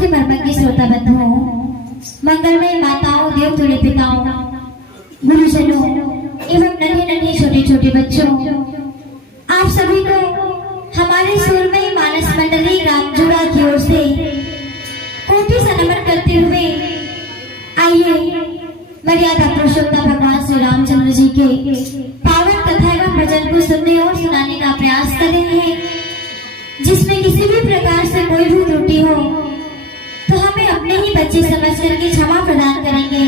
नमस्ते मर्मज्ञ श्रोता बंधुओं, मंगलमय माताओं, देव तुल्य पिताओं, गुरुजनों एवं नन्हे नन्हे छोटे छोटे बच्चों, आप सभी को हमारे सुरमई मानस मंडली रामजुड़ा की ओर से कोटि से नमन करते हुए आइए मर्यादा पुरुषोत्तम भगवान श्री रामचंद्र जी के पावन कथा एवं भजन को सुनने और सुनाने का प्रयास कर रहे हैं, जिसमें किसी भी प्रकार से कोई भी त्रुटि हो तो हमें अपने ही बच्चे समझ करके क्षमा प्रदान करेंगे।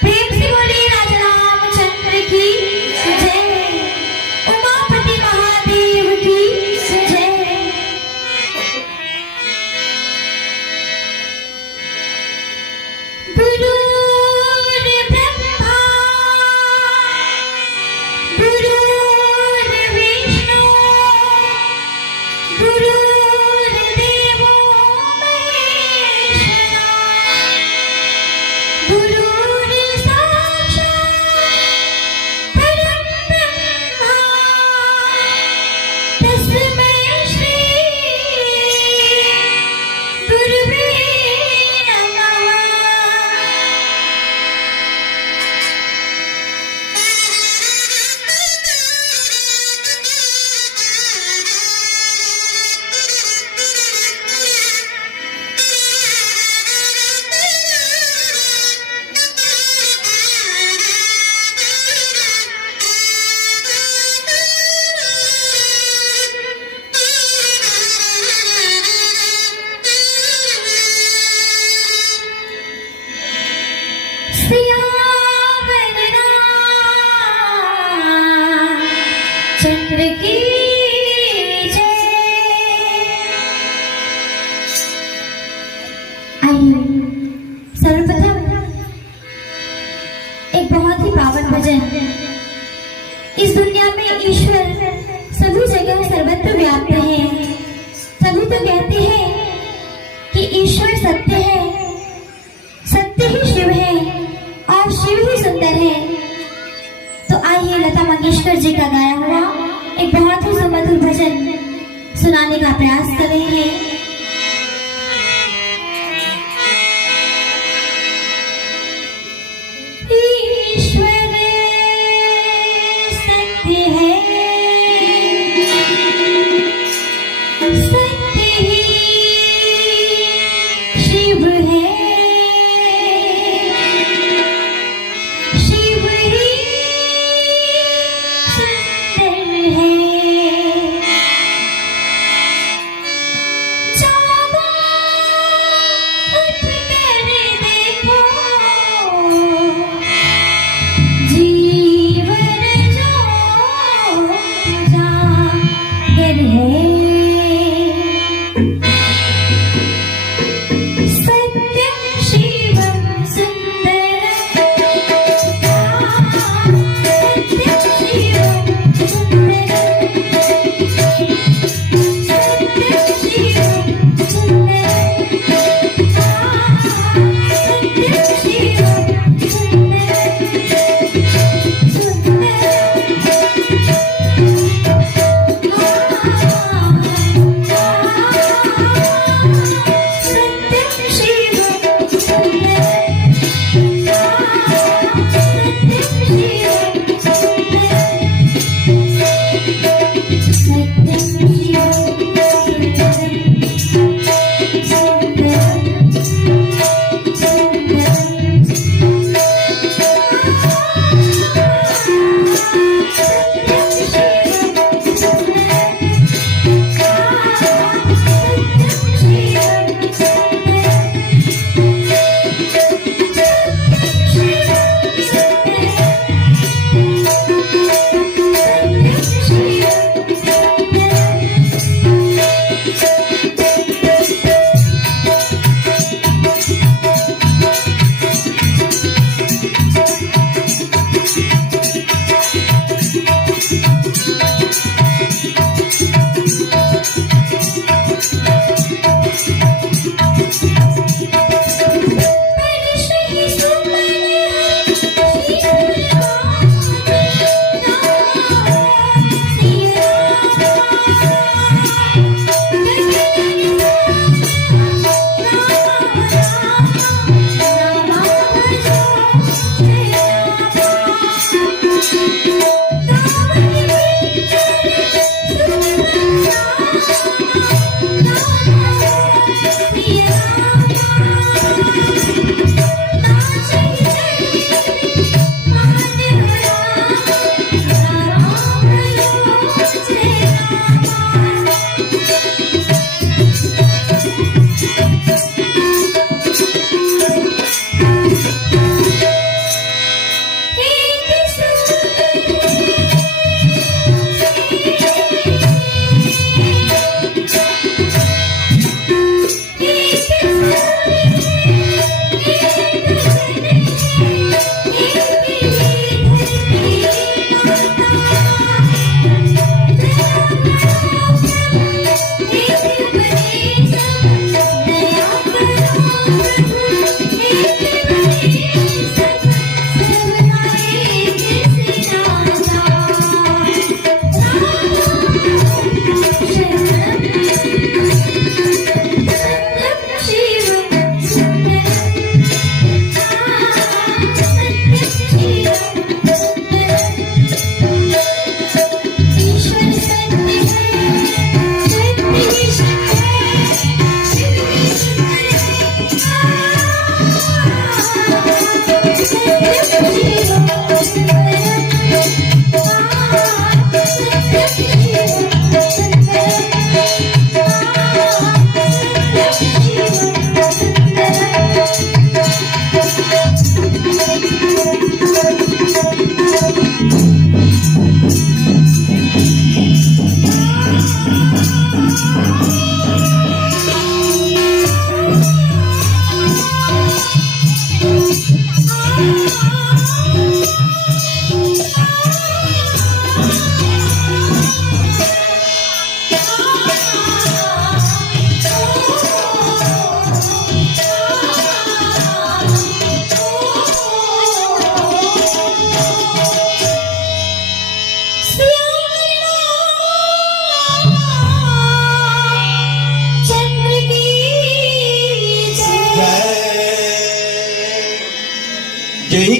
प्रेम से बोलिए राजा रामचंद्र की जय, उमापति महादेव की जय। गुरु चंद्र की जय। आइए सर्वप्रथम एक बहुत ही पावन भजन। इस दुनिया में ईश्वर सभी जगह सर्वत्र व्याप्त है। सभी तो कहते हैं कि ईश्वर सत्य है, सत्य ही शिव है और शिव ही सुंदर है। तो आइए लता मंगेशकर जी का गाया हुआ एक बहुत ही सुमधुर भजन सुनाने का प्रयास कर रहे हैं। ईश्वर सत्य है, सत्य ही शिव है, शिव ही सुंदर है।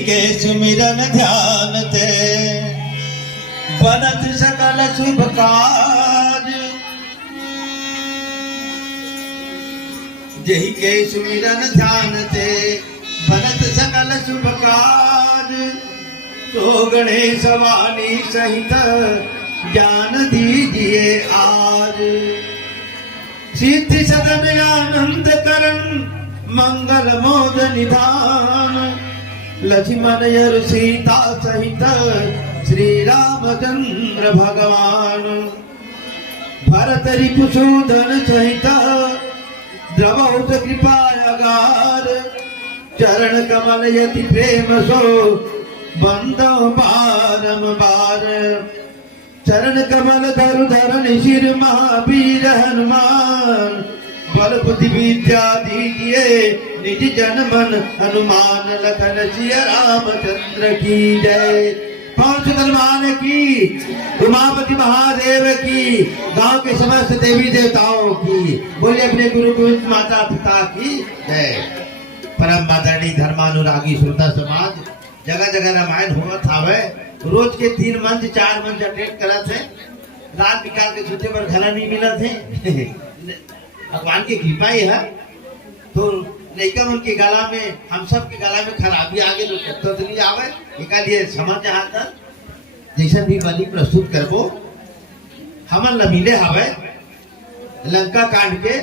के सुमिरन ध्यान ते बनत सकल शुभ काज। जही के सुमिरन ध्यान ते बनत सकल शुभ काज। तो गणेश वाणी सहित ज्ञान दीजिए आज। सिद्धि सदन आनंद करण मंगल मोद निधान। लक्ष्मण यरु सीता सहित श्री रामचंद्र भगवान। भरत रिपुसूदन सहित द्रवहुत कृपागार। चरण कमल यति प्रेम सो बंदो बारंबार। चरण कमल धरु धरण शिर महावीर हनुमान। बल बुद्धि विद्या दीजिए निज जन मन हनुमान। लखन सिया रामचंद्र की जय। पवन सुत हनुमान की, उमापति महादेव की, गांव के समस्त देवी देवताओं की, बोले अपने गुरु गोविंद माता पिता की जय। परम आदरणीय धर्मानुरागी श्रोता समाज, जगह जगह रामायण होवत हावे। रोज के 3 मंच 4 मंच अटेंड करत है। रात निकाल के सोचे पर घर नहीं मिलत है। भगवान की कृपा ही है। तो लड़का उनके गला में, हम सब के गला में खराबी आगे तो नहीं आवे। निकालिए समझ आता जैसा भी बलि प्रस्तुत करबो। हमन लमीले हावे लंका कांड के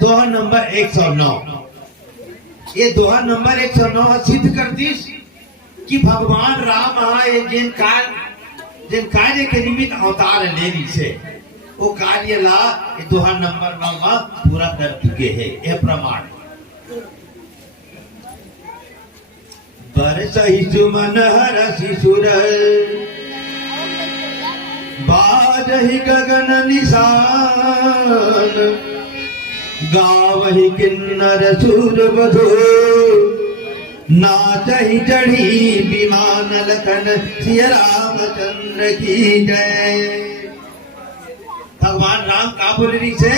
दोहा नंबर 109। ये दोहा नंबर 109 सिद्ध कर दीस कि भगवान राम जिन कार्य के निमित्त अवतार लेनी से वो कार्य ला दोहा नंबर 9 पूरा कर चुके हैं। यह प्रमाण बरसहि सुमन हरषि सुर बाजहि गगन निशान। गावहि किन्नर सुर बधु नाचहि चढ़ी विमान। लखन सिया रामचंद्र की जय। भगवान राम का बोले रही से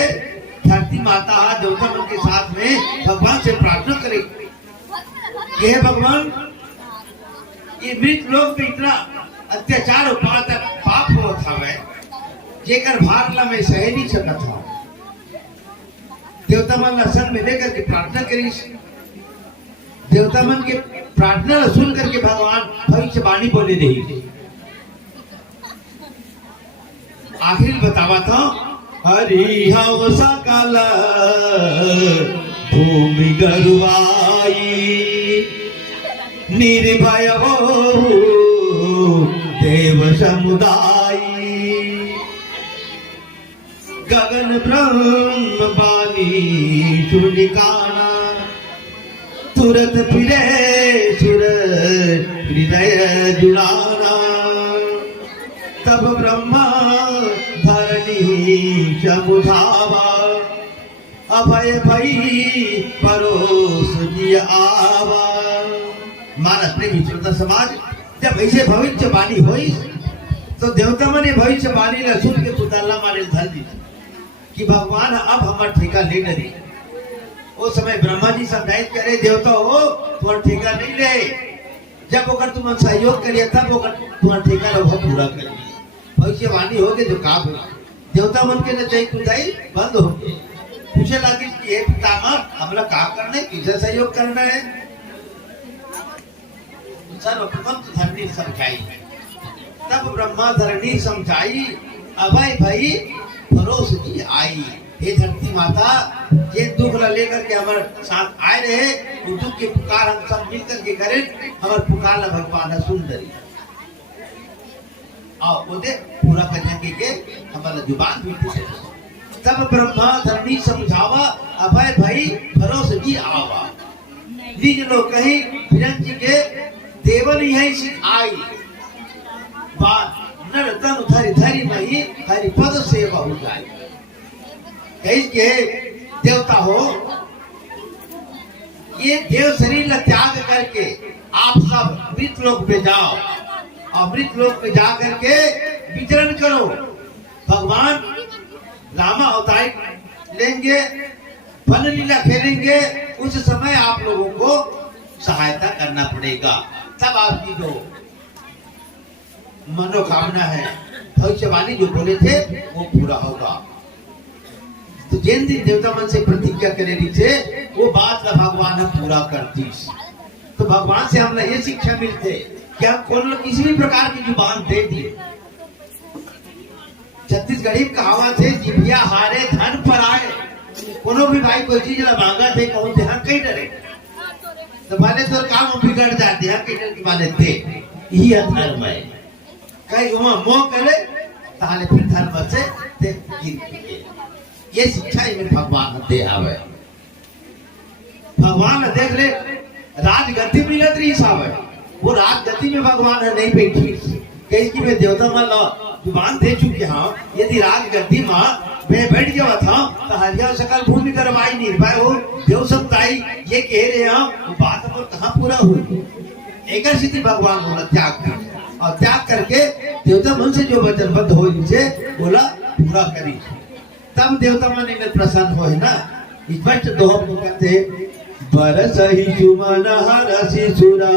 धरती माता देवता मन के साथ में भगवान से प्रार्थना करे। यह भगवान ये मृत लोग में इतना अत्याचार और पाप हुआ था वह जेकर भार ला मैं सह नहीं सकता था। देवता मन ला में लेकर के प्रार्थना करी। देवता मन के प्रार्थना सुन करके भगवान भविष्यवाणी बोले रही। आखिर बतावा था हरि हव सकल भूमि गरुवाई। निर्भय हो देव समुदायी। गगन ब्रह्म बानी सुनिकाना। तुरत फिरे सुर हृदय जुड़ाना। तब ब्रह्मा धरणी समुधावा। अभय भई परोस दिया आवा। मानस प्रेमी श्रोता समाज, जब ऐसे भविष्यवाणी हुई तो देवता मने भविष्यवाणी ला सुन के पुतला मारे धर दी कि भगवान अब हमार ठेका ले डरी। वो समय ब्रह्मा जी समझाइश करे देवता हो तुम्हारा ठेका नहीं ले। जब अगर तुम सहयोग करिए तब तुम्हारा ठेका रहो पूरा करिए। भविष्यवाणी हो गए जो काम हो देवता मन के न चाहिए कुदाई बंद हो गए। पूछे लगी कि ये पितामह हमरा काम करने किसे सहयोग करना है। सर्वप्रथम तो धरणी समझाई। तब ब्रह्मा धरणी समझाई। अभय भाई भरोस की आई। हे धरती माता ये दुख ला लेकर के हमारे साथ आए रहे। वो दुख के पुकार हम सब मिलकर के करें। हमारे पुकार ला भगवान सुंदरी और वो दे पूरा करने के हमारा जुबान भी पूछे। तब ब्रह्मा धरणी समझावा। अभय भाई भरोस की आवा। निज लोग कहीं हिरण जी के देवन यही सिखाई। नर तन धरि धरि नहीं हरि पद सेवा हो जाए। कहीं के देवता हो ये देव शरीर का त्याग करके आप सब मृत लोक पे जाओ और मृत लोक पे जा करके विचरण करो। भगवान रामा अवतार लेंगे, फन लीला खेलेंगे। उस समय आप लोगों को सहायता करना पड़ेगा, तब आपकी जो मनोकामना है, भविष्यवाणी जो बोले थे वो पूरा होगा। तो जिन दिन देवता मन से प्रतिज्ञा करे थे वो बात का भगवान हम पूरा करती। तो भगवान से हमने ये शिक्षा मिलते कि हम कोनो किसी भी प्रकार की जुबान दे दिए। छत्तीसगढ़ी कहावत है, जिभिया हारे धन पर आए। कोनो भी भाई कोई चीज ला मांगा थे कहूं थे हाँ कहीं डरे तो माने तो काम बिगड़ जाते हैं, कहीं डर की माने दे यही धर्म है। कहीं वहां मोह करे ताले फिर धर्म से दे ये शिक्षा में भगवान दे आवे। भगवान देख ले राजगति मिलत रही सावे, वो राजगति में भगवान है नहीं बैठी कहीं की मैं देवता मन जुबान दे चुके हाँ, यदि राजगद्दी माँ मैं बैठ गया था तो हरिया सकल भूमि करवाई निर्भय हो देव सत्ताई ये कह रहे हैं, वो बात पर कहाँ पूरा हुई। एक स्थिति भगवान बोला त्याग कर, और त्याग करके देवता मन से जो वचनबद्ध हो इनसे बोला पूरा करी, तब देवता मन इनमें प्रसन्न हो है ना। स्पष्ट दोह कहते बरस ही सुमन हरसि सुरा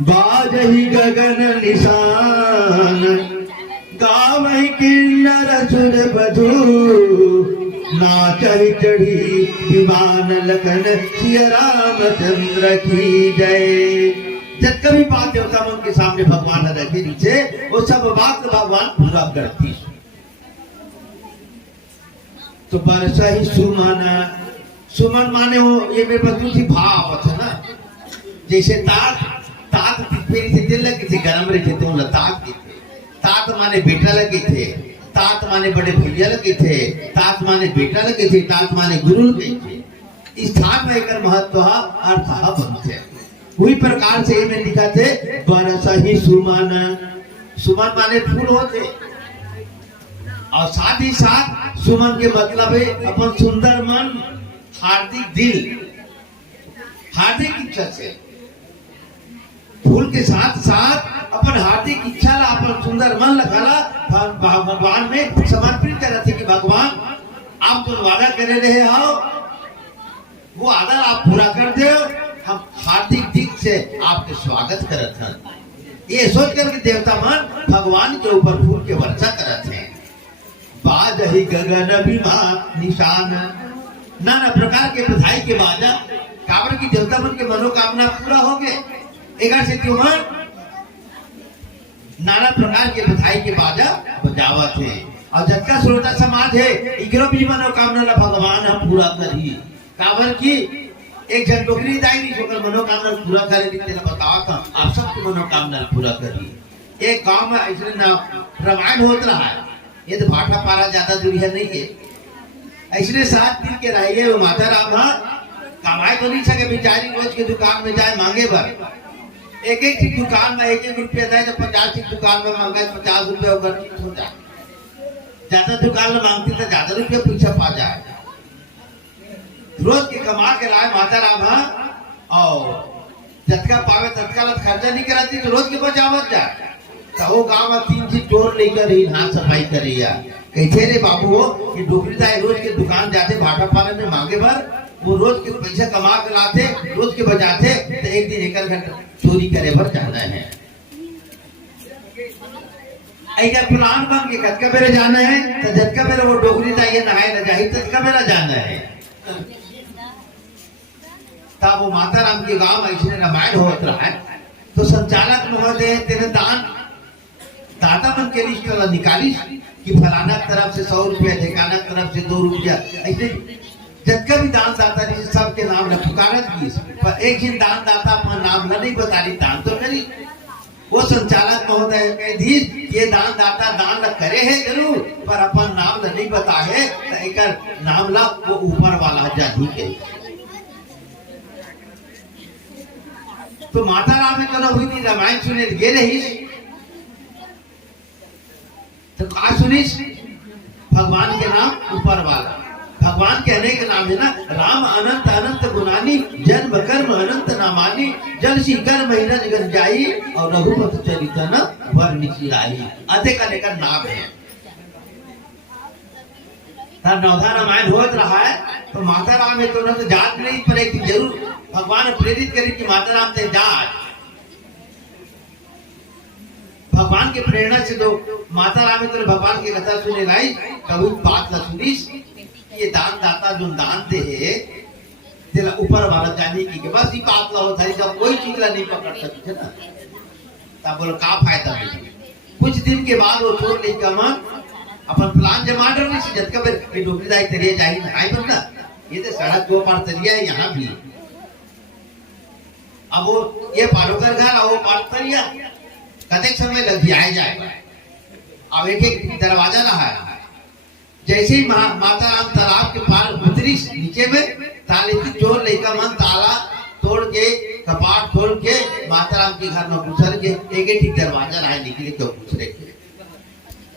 बाजहि गगन निशान गावहि किन्नर सुर बधू नाचहि चढ़ी विमान लखन सिया रामचंद्र की जय। जब कभी बात देवता मन के सामने भगवान रखे नीचे वो सब बात भगवान पूरा करती। तो बरसा ही सुमन, सुमन माने हो ये मेरे बतू थी भाव था ना, जैसे तात तात फिर से दिल लगे थे गरम रहे थे तो लतात के थे। तात माने बेटा लगे थे, तात माने बड़े भैया लगे थे, तात माने बेटा लगे थे, तात माने गुरु लगे थे। इस स्थान में एक महत्व अर्थ बनते वही प्रकार से में लिखा थे बरसा ही सुमन। सुमन माने फूल होते और साथ ही साथ सुमन के मतलब है अपन सुंदर मन, हार्दिक दिल, हार्दिक इच्छा से फूल के साथ साथ अपन हार्दिक इच्छा ला अपन सुंदर मन लगाला भगवान में समर्पित कर थे कि भगवान आप जो वादा करे रहे हो वो आदर आप पूरा कर दो, हम हार्दिक दिल से आपके स्वागत करते हैं। ये सोच कर के देवता मन भगवान के ऊपर फूल के वर्षा करते हैं। बाजहि गगन विमान निशान, नाना प्रकार के बधाई के बाजा काबर की देवता मन के मनोकामना पूरा हो गए। एक से त्योहार नाना प्रकार के बधाई के बाजा बजावत है और जबका श्रोता समाज है इकरो भी मनोकामना ला भगवान हम पूरा करी। काबर की एक जन डोकरी दाई नहीं होकर मनोकामना पूरा करे तेरा बतावा था आप सबकी मनोकामना पूरा करी। एक गांव में ऐसे ना रामायण होत रहा है, ये तो भाटा पारा ज्यादा दूरी है नहीं है, ऐसे 7 दिन के रहिए वो माता राम कमाए तो नहीं सके बेचारी, रोज के दुकान में जाए मांगे भर एक एक दुकान में 1-1 रुपया दे तो 50 की दुकान में मांगा 50 रुपया हो जाए, ज्यादा दुकान में मांगती तो ज्यादा रुपया पीछा पा जाए। रोज के कमा के लाए माता राम और जतका पावे तत्का खर्चा नहीं कराती तो रोज के बचावत जाए। तो वो गाँव में 3 चीज टोर लेकर ही हाथ सफाई करिया कहते रे बाबू हो कि डोकरी दाई रोज के दुकान जाते भाटा पाने में मांगे भर, वो रोज के पैसा कमा के लाते रोज के बजाते तो एक दिन 1 घंटा चोरी करे भर जाना है। ऐसा प्लान बन के कतका बेरे जाना है तो जतका बेरे वो डोकरी दाई नहाए न जाही ततका बेरा जाना है। तब वो माता राम के गांव में ऐसे रामायण होत रहा है तो संचालक महोदय तेरे दान दाता मन के लिस्ट निकाली कि फलाना तरफ से 100 रुपया, ठिकाना तरफ से 2 रुपया, ऐसे जबका भी दान दाता नहीं सबके नाम न पुकारत की पर एक दिन दान दाता अपना नाम न नहीं बता रही दान तो करी। वो संचालक महोदय कह दी ये दान दाता दान न करे है जरूर पर अपन नाम न नहीं बता है तो एक नाम ला वो ऊपर वाला जानी के। तो माता राम में करो हुई थी रामायण सुने गे रही तो कहा सुनिस भगवान के नाम ऊपर वाला, भगवान के अनेक नाम है ना, राम अनंत अनंत गुनानी जन्म कर्म अनंत नामानी जल शिखर महीना जगन जाई और रघुपत चरित न वर्णित आई, अधिक अनेक नाम है। नवधा रामायण होत रहा है तो माता राम है तो न तो जात नहीं पर एक जरूर भगवान प्रेरित करी कि माता राम ते जा। भगवान के प्रेरणा से तो माता राम तो भगवान की कथा सुने लाई कभी बात ला सुनीस ये दान दाता जो दान दे है तेरा ऊपर वाला जाने की बस ही बात ला होता है जब कोई चीज ला नहीं पकड़ सकती ना तब बोलो का फायदा नहीं। कुछ दिन के बाद वो छोड़ ले कमा अपन प्लान जमा करने से जब कबर ये डोकरी दाई तरिया जाही नहीं बंदा ये तो सड़क दो पार तरिया है यहाँ भी। अब वो ये पारोकर घर वो पार तरिया कतेक समय लग जाए। अब एक एक दरवाजा रहा है जैसे ही माता राम तालाब के पार उतरी नीचे में ताले की चोर लेकर मन ताला तोड़ के कपाट खोल के माता राम के घर में घुसर के एक एक दरवाजा रहा निकले क्यों घुसरे के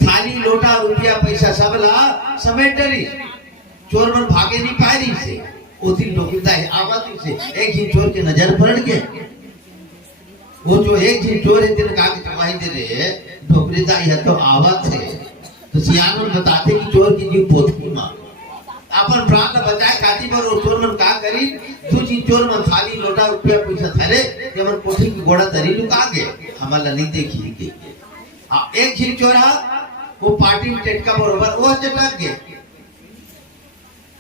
थाली लोटा रुपया पैसा सब ला समेट डरी चोर मन भागे नहीं पाए रही से उसी डोकरीदा है आवाज से एक ही चोर के नजर पड़ के वो जो एक ही चोर है तेरे कागज कमाई दे रहे डोकरीदा यह तो आवाज है तो सियान बताते कि चोर की जीव पोथी मां अपन प्राण बचाए खाती पर और चोर मन का करी दूसरी चोर मन थाली लोटा रुपया पैसा थारे के मन पोथी की गोड़ा तरी लुका गए हमारा नहीं देखी के एक ही चोरा वो पार्टी में टेटका बरोबर वो चटक गए।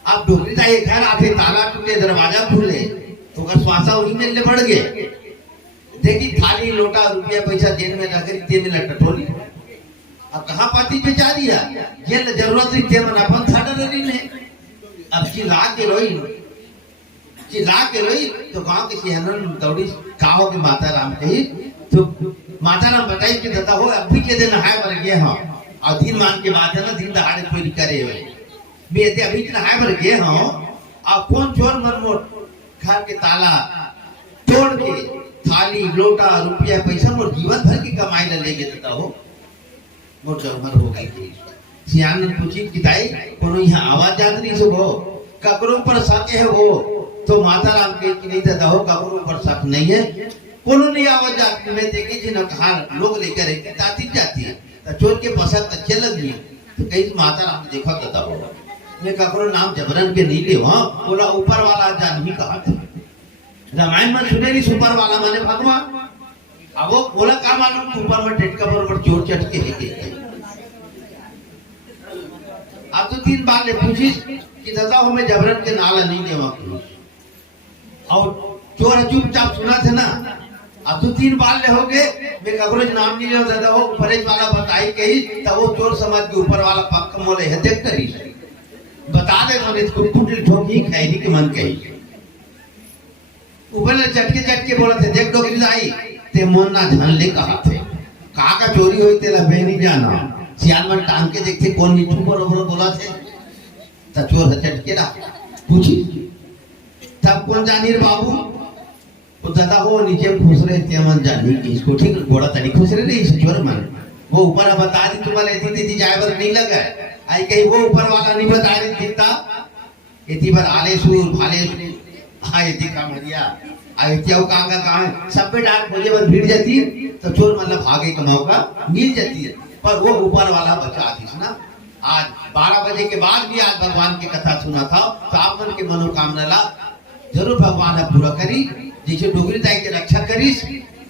अब डोकरीदा ये घर आते ताला टूटे दरवाजा खुले तो अगर श्वासा उन्हीं में ले बढ़ गए देखी थाली लोटा रुपया पैसा जेल में रख ते में टटोली अब कहाँ पाती बेचा दिया जेल जरूरत थी ते मन अपन था डरी ने अब चिल्ला के रोई तो गांव के सिहरन दौड़ी काहो के माता राम कही तो माता राम बताई कि दादा हो अभी के दिन नहाए मर गए हाँ और दिन मान के बात है ना दिन दहाड़े कोई करे हुए बेटे अभी के नहाए मर गए हाँ और कौन चोर मन मोट घर के ताला तोड़ के थाली लोटा रुपया पैसा मोर जीवन भर की कमाई ला ले गए दादा हो मोर जमर हो गई। सियान ने पूछी किताई कोनो यहाँ आवाज जात नहीं सब हो ककरों पर शक है वो तो माता राम के कि नहीं दादा हो ककरों पर शक नहीं है कोनो नहीं आवाज जात में देखी जी न कहा लोग लेकर एक ताती जाती है तो चोर के पसंद अच्छे लगी तो कहीं माता राम देखा दादा हो ने ककरों नाम जबरन के नहीं ले वहां बोला ऊपर वाला जान ही कहा था रामायण में सुने नहीं सुपर वाला माने भगवान अब वो बोला का मालूम ऊपर में टेटका बरोबर चोर चट के अब तो 3 बार ले पूछी कि दादा हमें जबरन के नाला नहीं देवा और चोर चुपचाप सुना थे ना अब तो 3 बार ले हो गए मैं कबरोज नाम नहीं ले दादा हो परेश वाला बताई कही तो वो चोर समझ के ऊपर वाला पक्का मोले है देख करी बता दे मैंने इसको कुटल ठोकी खैरी के मन कही ऊपर ने चटके बोला थे देख डोकरी आई ते मोन ना ध्यान ले कहा थे कहा का चोरी हुई तेरा बहनी जाना सियान में टांग के देखते कौन नीठू बरोबर बोला थे तब चोर चटके रहा पूछी तब कौन जानी रे बाबू तो दादा हो नीचे खुश रहे थे मन जानी कि इसको ठीक घोड़ा तनी खुश रहे इस चोर मन वो ऊपर बता दी तुम्हारे दीदी ड्राइवर नहीं लगा आई कहीं वो ऊपर वाला नहीं बता रही दिखता इतनी बार आले सूर भाले हाँ इतनी का मरिया आयत्याओं कहाँ सब पे डाक बोले बस भीड़ जाती है तो चोर मतलब भागे का मौका मिल जाती है पर वो ऊपर वाला बचा थी ना। आज 12 बजे के बाद भी आज भगवान की कथा सुना था तो आप मन के मनोकामना ला जरूर भगवान ने पूरा करी जैसे डोगरी दाई के रक्षा करीस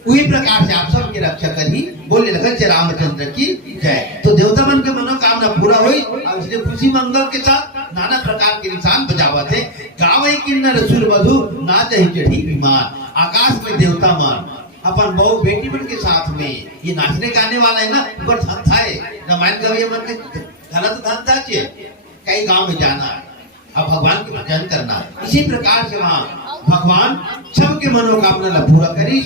उसी प्रकार से आप सब की रक्षा करी बोले लगा श्री रामचंद्र की जय। तो देवता मन के मनोकामना पूरा हुई और इसलिए खुशी मंगल के साथ नाना प्रकार के निशान बजावा थे गावे किन्नर सुर वधु नाच ही चढ़ी विमान आकाश में देवता मान अपन बहु बेटी बन के साथ में ये नाचने गाने वाला है ना ऊपर धन था रामायण का मन के गलत धन था कई गांव में जाना अब भगवान के भजन करना इसी प्रकार से वहाँ भगवान सबके मनोकामना ला पूरा करी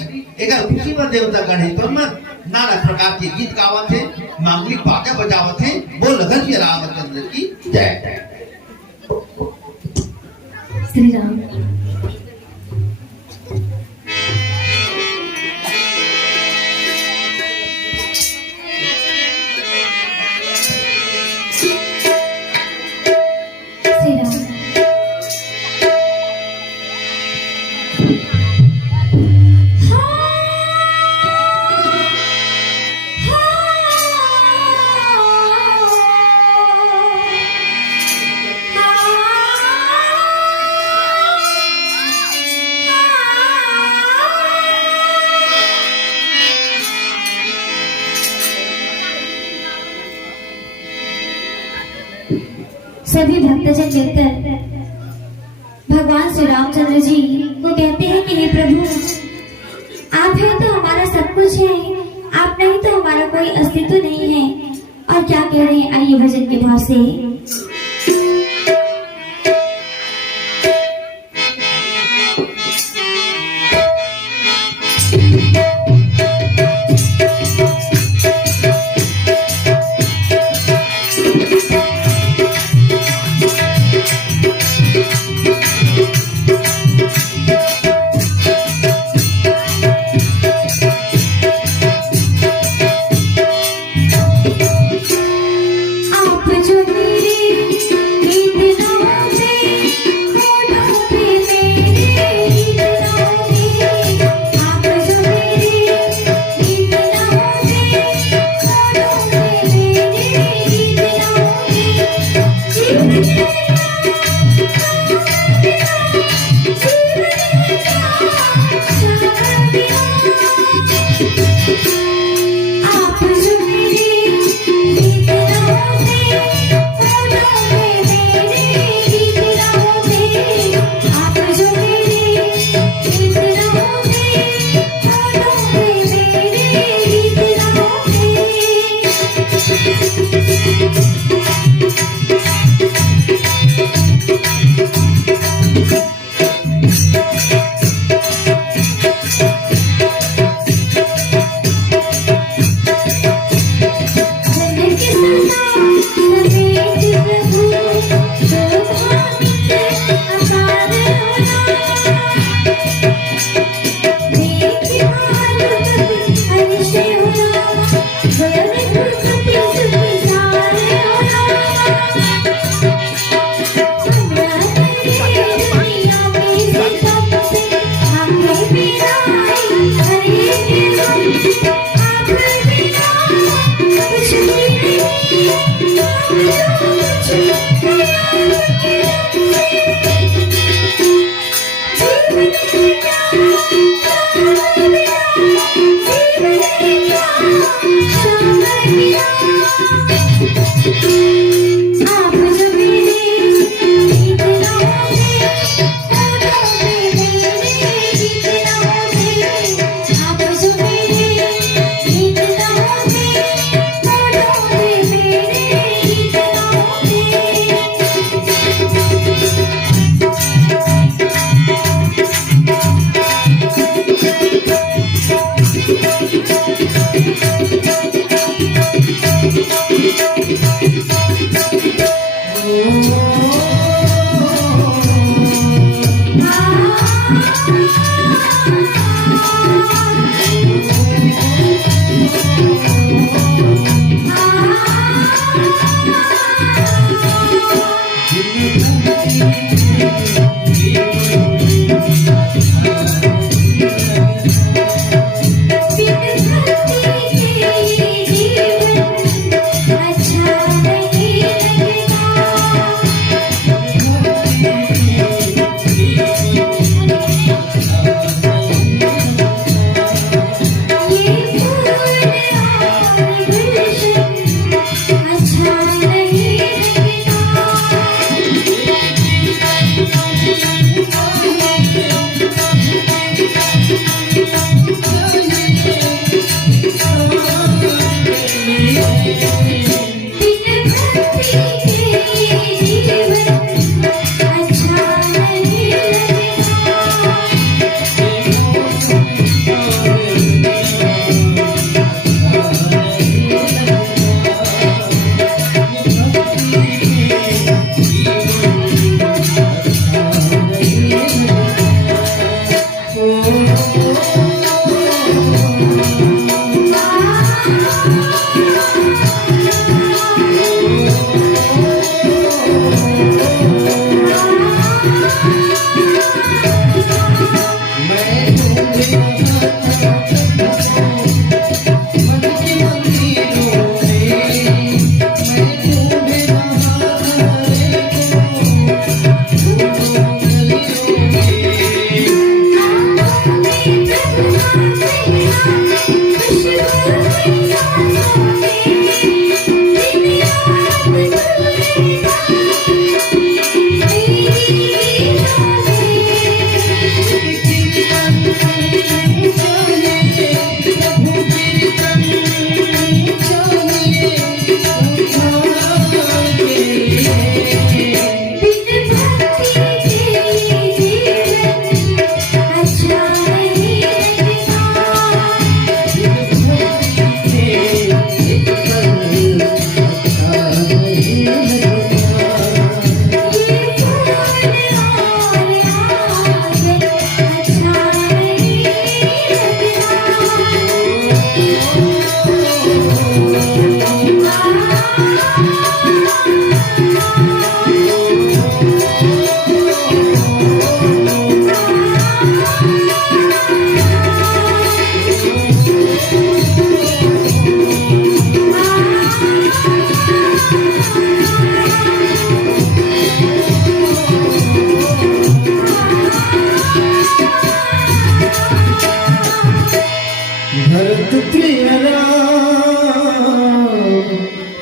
एक खुशी में देवता गढ़े तो नाना प्रकार के गीत गावत थे मांगलिक बाजा बजावत थे बोल लगन श्री रामचंद्र की जय। श्री राम सभी भक्तजन मिलकर भगवान श्री रामचंद्र जी को कहते हैं कि हे प्रभु, आप हैं तो हमारा सब कुछ है, आप नहीं तो हमारा कोई अस्तित्व नहीं है। और क्या कह रहे हैं, आइए भजन के भाव से। आप जो मेरे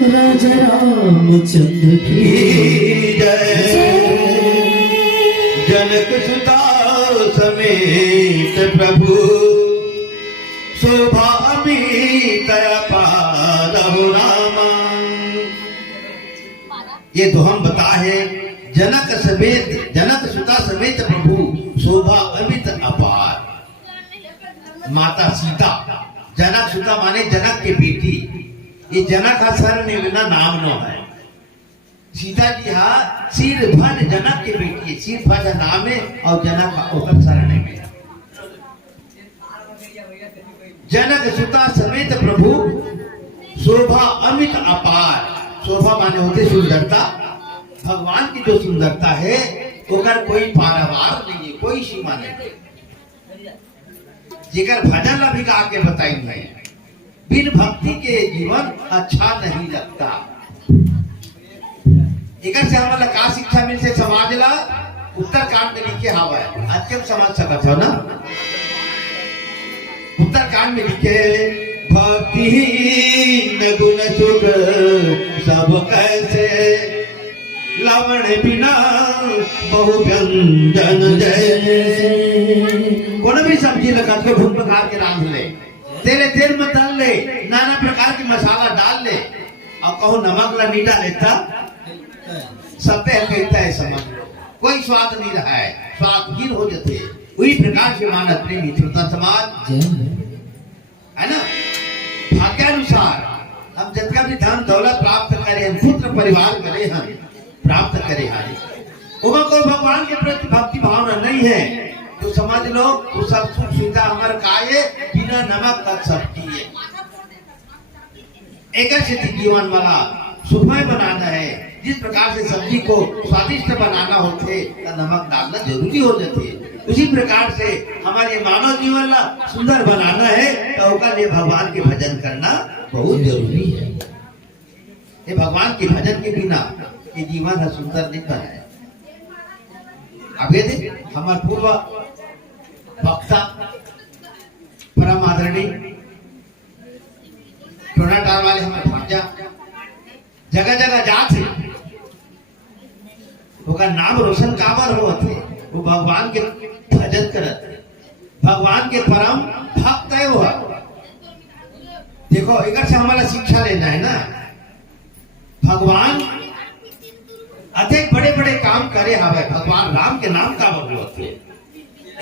राजा रामचंद्र की जय। जनक सुता समेत प्रभु शोभा अमित अपार हो रामा। ये दोहम बता है जनक सुता समेत प्रभु शोभा अमित अपार। माता सीता जनक सुता माने जनक के बेटी। ये जनक का सर निवना नाम न है। सीता जी हा सिर भज जनक के बेटी है। सिर भज नाम है और जनक का ओकर सरने में। जनक सुता समेत प्रभु शोभा अमित अपार। शोभा माने होते सुंदरता। भगवान की जो सुंदरता है ओकर कोई पारावार नहीं है, कोई सीमा नहीं। जेकर भजन ला भी गा के बताई नहीं। बिन भक्ति के जीवन अच्छा नहीं लगता। एक से हमारा का शिक्षा मिल से समाज ला उत्तरकांड में लिखे हवा है। आज के समझ सकत हो ना। उत्तरकांड में लिखे भक्ति न गुण सुख सब कैसे लवण बिना बहु व्यंजन जैसे। कोनो भी सब्जी लगा के भून प्रकार के रांध ले, तेरे तेल में तल ले, नाना प्रकार के मसाला डाल ले और कहो नमक ला नहीं डालेता सत्य कहता है समझ लो। कोई स्वाद नहीं रहा है, स्वादहीन हो जाते। वही प्रकार से मानव प्रेमी श्रोता समाज है ना। भाग्यानुसार हम जितना भी धन दौलत प्राप्त करें, हम पुत्र परिवार करें, हम प्राप्त करें हरे उमा को भगवान के प्रति भक्ति भावना नहीं है तो समझ लो वो सब सुख सुविधा हमारे काये बिना नमक का सब किए। एक जीवन वाला सुखमय बनाना है। जिस प्रकार से सब्जी को स्वादिष्ट बनाना होते नमक डालना जरूरी हो जाती है, उसी प्रकार से हमारे मानव जीवन ला सुंदर बनाना है तो उसका लिए भगवान के भजन करना बहुत जरूरी है। ये भगवान के भजन के बिना ये जीवन है सुंदर नहीं बना है। अब ये देख हमारे पूर्व वक्ता परम आदरणीय टोनाटार वाले हमारे भांजा जगह जगह जाते उनका नाम रोशन काबर हो थे। वो भगवान के भजन करत, भगवान के परम भक्त है वो। देखो एक से हमारा शिक्षा लेना है ना। भगवान अधिक बड़े बड़े काम करे हवे। भगवान राम के नाम काबर होते,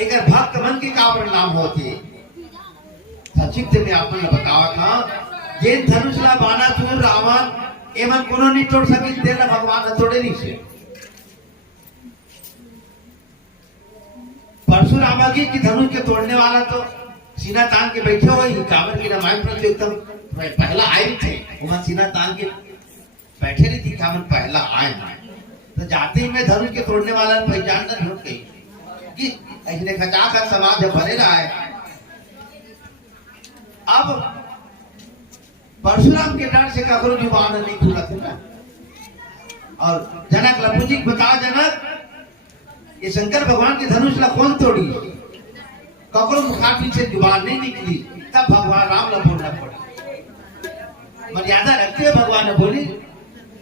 एक भक्त मन के काबर नाम होते। संक्षिप्त में आपने बतावा था जे धनुष ला बाना चूर रावण एवं कोनो नहीं तोड़ सकी तेरा भगवान ने तोड़े नहीं से। परशुराम जी की धनुष के तोड़ने वाला तो सीना तान के बैठे हुए ही काबर की रामायण प्रतियोगिता पहला आए थे। वहां सीना तान के बैठे नहीं थी, काबर पहला आए तो जाते ही मैं धनुष के तोड़ने वाला पहचान कर लुट गई कि ऐसे खचा कर समाज भरे रहा है। अब परशुराम के डर से ककरो जुबान नहीं खुला था ना। और जनक लपू जी बता जनक ये शंकर भगवान के धनुष ला कौन तोड़ी, ककरो मुखार से जुबान नहीं निकली। तब भगवान राम ला बोलना पड़ा। मर्यादा रखते हुए भगवान ने बोली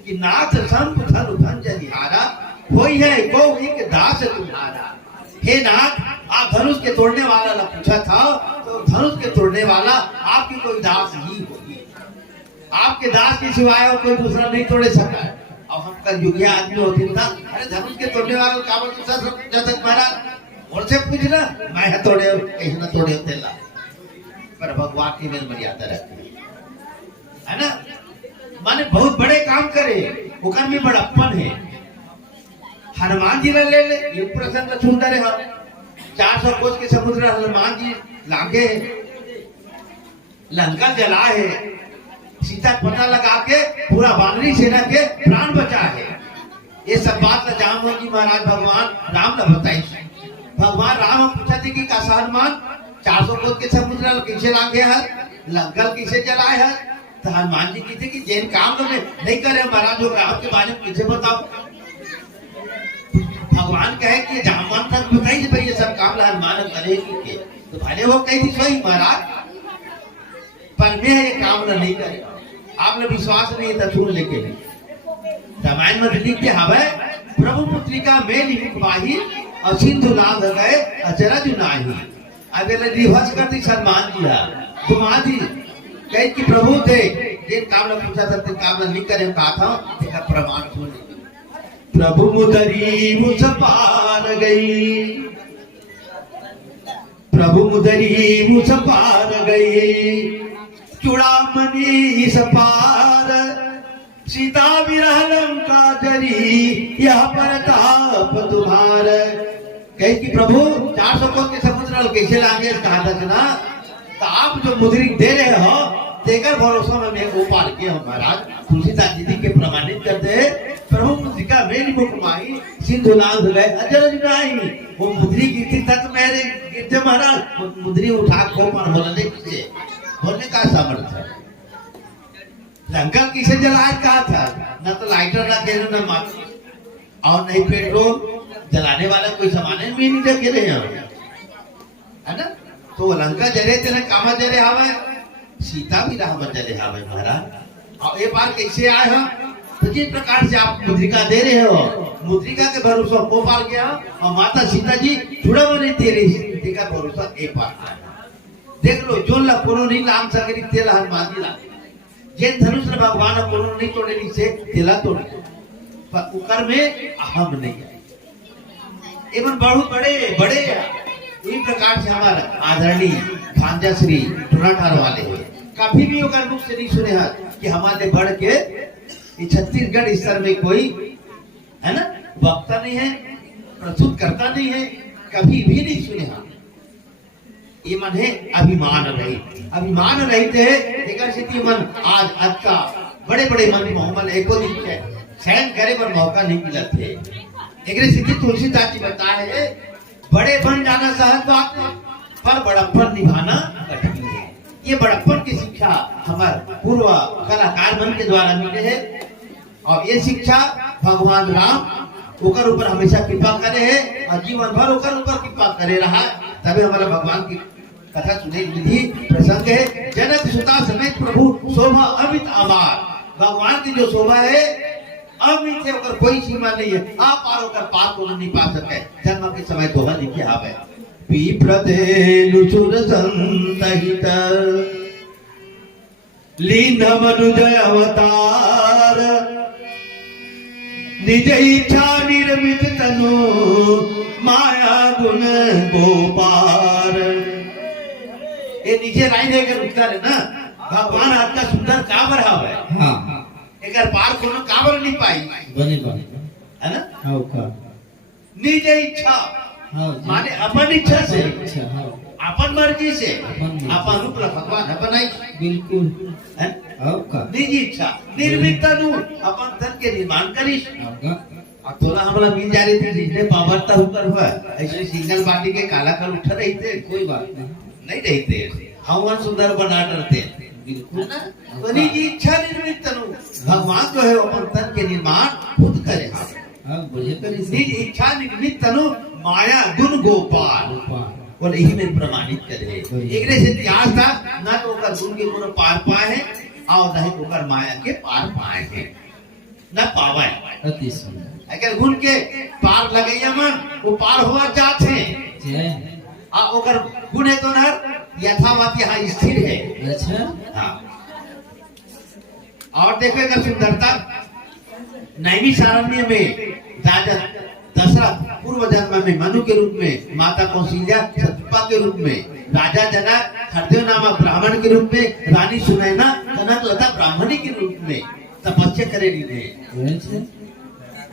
कि नाथ संप धनु भंजनिहारा कोई है को एक दास तुम्हारा। हे नाथ आप धनुष के तोड़ने वाला ला पूछा था तो धनुष के तोड़ने वाला आपकी कोई दास ही होगी। आपके दास के सिवाय और कोई दूसरा नहीं तोड़े सका। और हम कल युगिया आदमी होती था, अरे धनुष के तोड़ने वाला काबल दूसरा जब तक महाराज और से पूछना मैं तोड़े कहीं ना तोड़े होते ला। पर भगवान की मेरी मर्यादा रखती है ना। माने बहुत बड़े काम करे उकर में बड़प्पन है। हनुमान जी ले ले ये प्रसंग सुंदर है। 400 कोस के समुद्र हनुमान जी लागे लंका जला है, सीता पता लगा के पूरा वानरी सेना के प्राण बचा है। ये सब बात जामो जी महाराज भगवान राम ने बताई। भगवान राम पूछा थे कि कैसा हनुमान 400 कोस के समुद्र कैसे लागे है, लंका कैसे जलाए है। तो हनुमान जी कहते कि जैन काम तो नहीं करे महाराज हो आपके बारे में किसे बताओ। भगवान कहे कि जामन तक बताइए भाई ये सब काम हनुमान करेगी तो भले वो कही थी सही महाराज पर मैं ये काम नहीं करे। आपने विश्वास नहीं था सुन लेके रामायण में लिखते हवे प्रभु पुत्रिका में लिखवाही और सिंधु लाद गए अचरज नाही। अब ये रिवर्स करती सलमान किया तुम्हारी कहे कि प्रभु थे ये काम पूछा था काम नहीं करे कहा था देखा प्रमाण सुन प्रभु मुदरी मुझ पार गई प्रभु मुदरी मुझ पार गई चूड़ामणि इस पार सीता विरह लंका जरी यह परताप तुम्हार। कहे कि प्रभु 400 कोस के समुद्र कैसे लागे कहा था ना तो आप जो मुद्री दे रहे हो देकर भरोसा में मैं वो पार किया हूँ महाराज। तुलसीदास जी के प्रमाणित करते हैं प्रभु मुद्रिका मेरी मुख माही सिंधु लांघ गए अजरज नाही। वो मुद्री गिरती तक मेरे गिरते महाराज मुद्री उठा को पर बोलने का सामर्थ्य है। लंका किसे जलाया कहा था न तो लाइटर ना खेलो न मार और नहीं पेट्रोल जलाने वाला कोई सामान भी नहीं जगे रहे है ना। तो लंका जले थे ना कामा जले हवे सीता भी राम जले हवे महाराज। और ये बात कैसे आए हो तो जिस प्रकार से आप मुद्रिका दे रहे हो मुद्रिका के भरोसा को पार गया और माता सीता जी जुड़ा बने तेरे का भरोसा ए पार देख लो जो कोनो नहीं लाम सके तेला हनुमान जी ला जे धनुष भगवान कोनो नहीं तोड़े से तेला तोड़े पर उकर में अहम नहीं है एवं बहुत बड़े बड़े इस प्रकार से हमारा आदरणीय भांजा श्री टोनाठार वाले हैं कभी भी अगर मुख से नहीं सुने कि हमारे बढ़ के छत्तीसगढ़ स्तर में कोई है ना वक्ता नहीं है प्रस्तुत करता नहीं है कभी भी नहीं सुने ये मन है अभिमान रहित है लेकर स्थिति मन आज का बड़े बड़े मन मोहम्मद एको दिन सहन करे पर मौका नहीं मिला थे एक स्थिति तुलसीदास जी बताए है बड़े बन जाना सहज बात है पर बड़प्पन निभाना कठिन है। ये बड़प्पन की शिक्षा हमारे पूर्व कलाकार मन के द्वारा मिले है और ये शिक्षा भगवान राम ओकर ऊपर हमेशा कृपा करे है और जीवन भर ओकर ऊपर कृपा करे रहा तभी हमारा भगवान की कथा सुने विधि प्रसंग है। जनक सुता समेत प्रभु शोभा अमित आभार भगवान की जो शोभा है अमित है ओकर कोई सीमा नहीं है आप पार होकर पार को नहीं पा सके जन्म के समय दोहा लिखे आवे विप्रदेनु सुर संतहित लीन मनुजय अवतार निज इच्छा निर्मित तनु माया गुण गोपार। ये नीचे लाइन लेकर उत्तर है ना भगवान आपका सुंदर काबर है हाँ एक पार कोनो काबर नहीं पाई बने है ना हाँ का निज इच्छा हाँ माने अपन इच्छा से अच्छा हाँ अपन मर्जी से अपन रूप भगवान बनाई बिल्कुल है हाँ का निज इच्छा निर्मित तनु अपन तन के निर्माण करिस और थोड़ा हमारा मिल जा रही थी जिसने पावरता ऊपर हुआ ऐसे सिंगल पार्टी के काला कर उठ रही थे कोई बात नहीं रहते हम सुंदर बना डरते बिल्कुल तो निज इच्छा निर्मित तनु भगवान जो है अपन तन के निर्माण खुद करे निज इच्छा निर्मित तनु माया गुण गोपाल और यही में प्रमाणित करे एक से इतिहास था ना तो ओकर गुण के गुण पार पाए हैं और न ही ओकर माया के पार पाए हैं न पावे अति सुंदर अगर गुण के पार लगैया मन वो पार हुआ चाहते हैं और ओकर गुण है तो नर यथावत यहाँ स्थिर है अच्छा हाँ और देखो अगर सुंदरता नैमिषारण्य में राजा दशरथ पूर्व जन्म में मनु के रूप में माता कौशल्या सतपा के रूप में राजा जनक हरदेव नामक ब्राह्मण के रूप में रानी सुनैना कनकलता ब्राह्मणी के रूप में तपस्या करे थे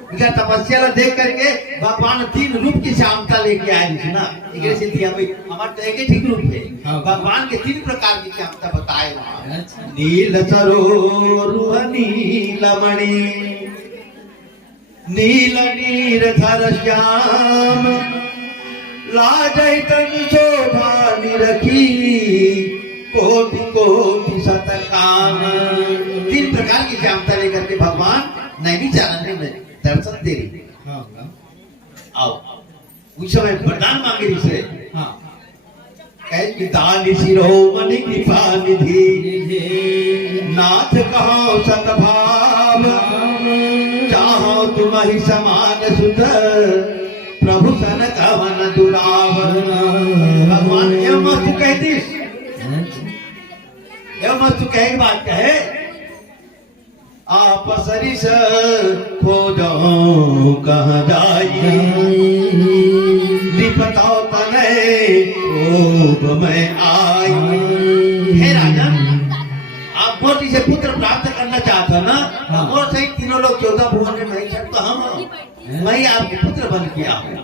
तपस्या देख करके भगवान 3 रूप की श्यामता लेके आए थे ना हमारे एक ठीक रूप है भगवान के 3 प्रकार की श्यामता बताए वहां नील सरोरुह नीलमणि नील नीरधर श्याम लाजहि तनु शोभा निरखी कोटि कोटि शतकाम। 3 प्रकार की श्यामता लेकर के भगवान नैमिषारण्य में दर्शन दे रही आओ उस समय वरदान मांगे से कहे दानी शिरोमणि कृपा निधि नाथ कहो सतभाव चाहो तुम ही समान सुत प्रभु सन कवन दुराव। भगवान एवं मस्तु कह दिस एवं मस्तु कहे की बात कहे आप सरिस खोजो कहाँ जाइए विपताओ तने खूब में आई। हे राजन आप मोती से पुत्र प्राप्त करना चाहते हो ना और सही तीनों लोग 14 भुवन में नहीं सकता हम मैं आपके पुत्र बन के आऊँ।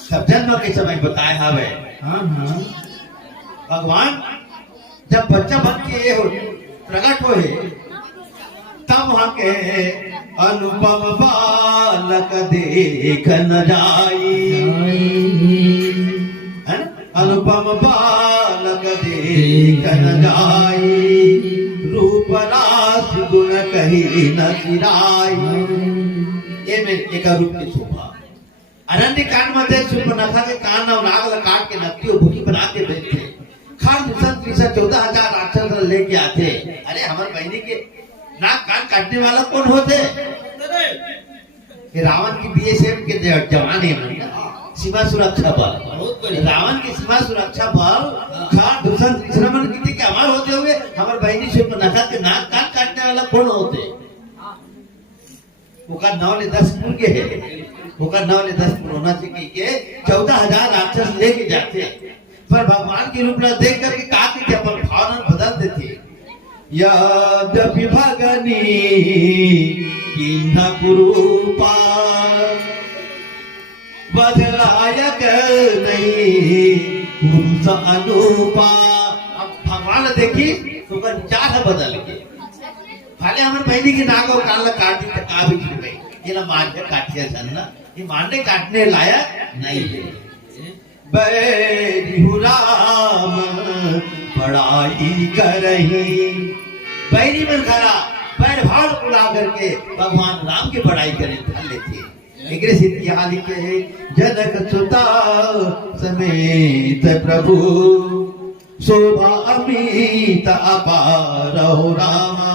सब जन्म के समय बताए हवे भगवान जब बच्चा बन के ये हो प्रकट हो तब वहां के अनुपम बालक देख न जाई अनुपम बालक देख न जाई रूप रास गुण कही न चिराई। ये में एक रूप की शोभा अरण्य कांड मध्ये सुपर्णखा के कान और नागल काट के नकली और भूखी बना के बेचते खान दूसरा 14,000 राक्षस लेके आते। अरे हमारे बहनी के नाक कान काटने वाला कौन होते? रावण की बीएसएफ के जवान है सीमा सुरक्षा बल रावण की सीमा सुरक्षा बल खान दूषण श्रमण की थी हमारे होते हुए हमारे बहनी सुपर्णखा के नाक कान काटने वाला कौन होते? वो 9 ने 10 पुर के है वो 9 ने 10 पुर होना चाहिए के 14,000 राक्षस लेके जाते पर भगवान की रूप देख करके कहा कि अपन भावना बदल देते यद्यपि भगनी किन्ह कुरूपा बदलायक नहीं पुरुष अनुपा। अब भगवान देखी तो विचार बदल के भाले हमारे बहनी की नाक और कान काट दी का भी गिर गई ये ना मार के काटिया ना ये मारने काटने लायक नहीं है। बैरी राम बड़ाई करही बैरी में खड़ा पैर भाड़ उड़ा करके भगवान राम की बड़ाई करें धन लेते एक सिद्धि हाल के जनक सुता समेत प्रभु शोभा अमित अपार रामा।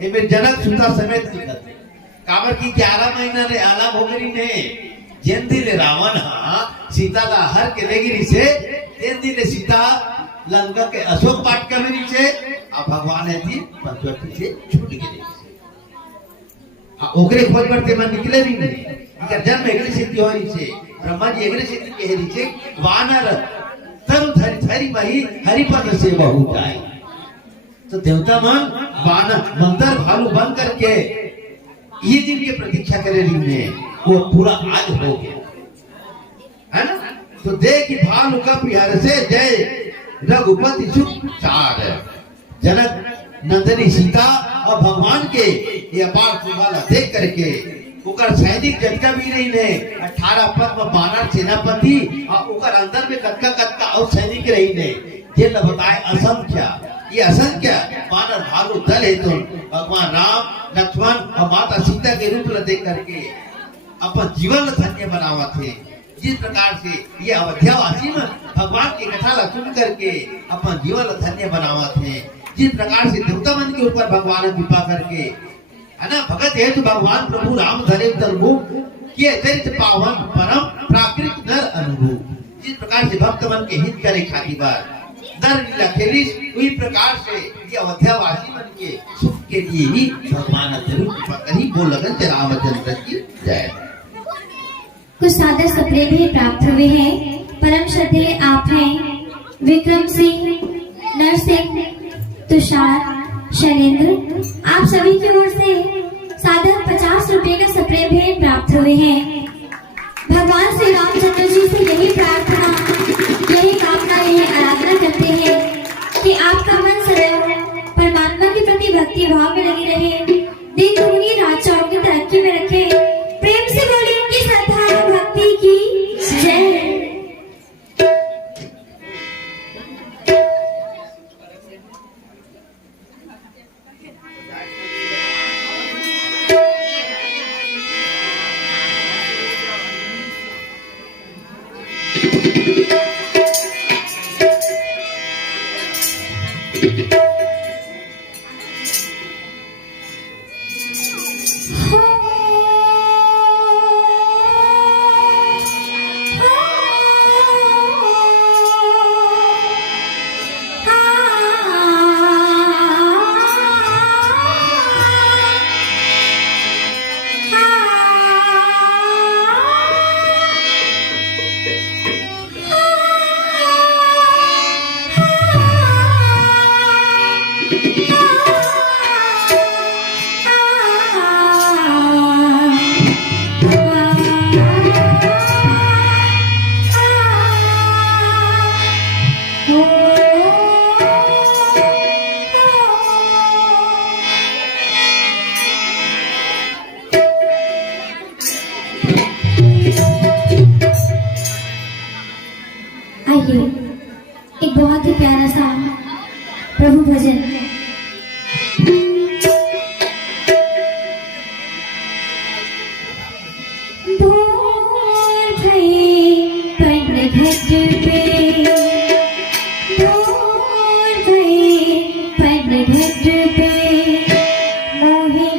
ये मेरे जनक सुता समेत लिखत काबर की 11 महीना रे आला भोगरी ने जेन दिन रावण सीता ला हर के लेगिरी से तेन दिन सीता लंका के अशोक पाट करने से अब भगवान है थी पंचवटी से छूट गए ओकरे खोज करते मन निकले भी नहीं इनका जन्म एगरे सिद्धि हो रही से ब्रह्मा जी एगरे सिद्धि के हरी से वानर तरु धरि धरि मही हरिपद से बहु जाए तो देवता मन वानर मंदिर भालू बन करके ये दिन की प्रतीक्षा करे ने वो पूरा आज हो गया है ना। तो देख भालू का प्यार से जय रघुपति सुख चार जनक नंदनी सीता और भगवान के ये अपार सुभाला देख करके उकर सैनिक जटका भी नहीं ने 18 पद्म बानर सेनापति और उकर अंदर में कत्का कत्का और सैनिक रही ने ये न बताए असंख्य ये असंख्य बानर भालू दल है तो भगवान राम लक्ष्मण और माता सीता के रूप में देख करके अपन जीवन धन्य बनावा थे। जिस प्रकार से ये अयोध्यावासी में भगवान की कथा ला सुन करके अपन जीवन धन्य बनावा थे जिस प्रकार से देवता मन के ऊपर भगवान कृपा करके है ना भगत है तो भगवान प्रभु राम धरे रूप किए चरित पावन परम प्राकृत नर अनुभूत जिस प्रकार से भक्त मन के हित करे खातिर बार दर लीला खेली उसी प्रकार से ये अयोध्यावासी मन के सुख के लिए ही भगवान जरूर कृपा करी बोल लगन रामचंद्र की जय। कुछ सादर सपने भी प्राप्त हुए हैं। परम श्रद्धेय आप हैं विक्रम सिंह, नरसिंह, तुषार, शैलेंद्र। आप सभी की ओर से सादर 50 रुपए का सप्रे भेंट प्राप्त हुए हैं। भगवान श्री रामचंद्र जी से यही प्रार्थना, यही कामना, यही आराधना करते हैं कि आपका मन सदैव परमात्मा के प्रति भक्ति भाव में लगी रहे, दिन दुगनी रात चौगुनी तरक्की में रखे। प्रेम से बोलिए उनकी श्रद्धा और भक्ति की जय। आइए एक बहुत ही प्यारा सा प्रभु भजन। भोर भई पनघट पे, भोर भई पनघट पे, मोहे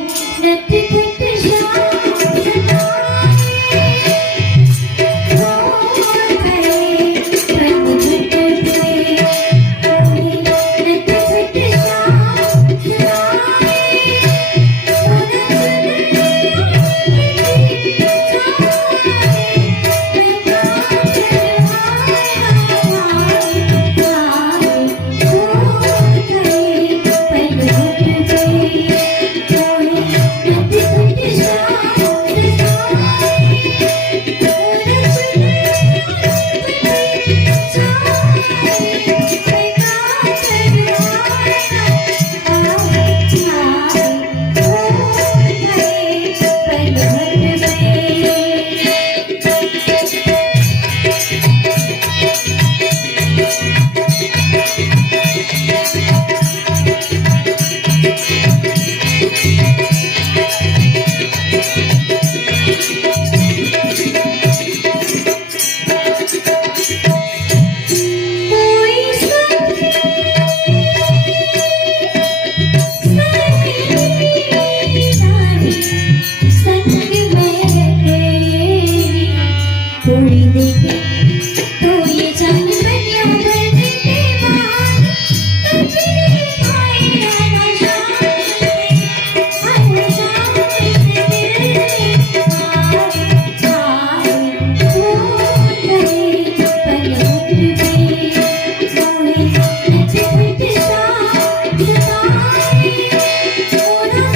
नटखट श्याम सताए। भोर भई पनघट पे, मोहे नटखट श्याम सताए। कोई देखे तो ये जान बनिया बनने के बाद तुझे भाई राना शाम से दिल में आए भूल गए पलक पे मोहे नटखट श्याम सताए। मोरा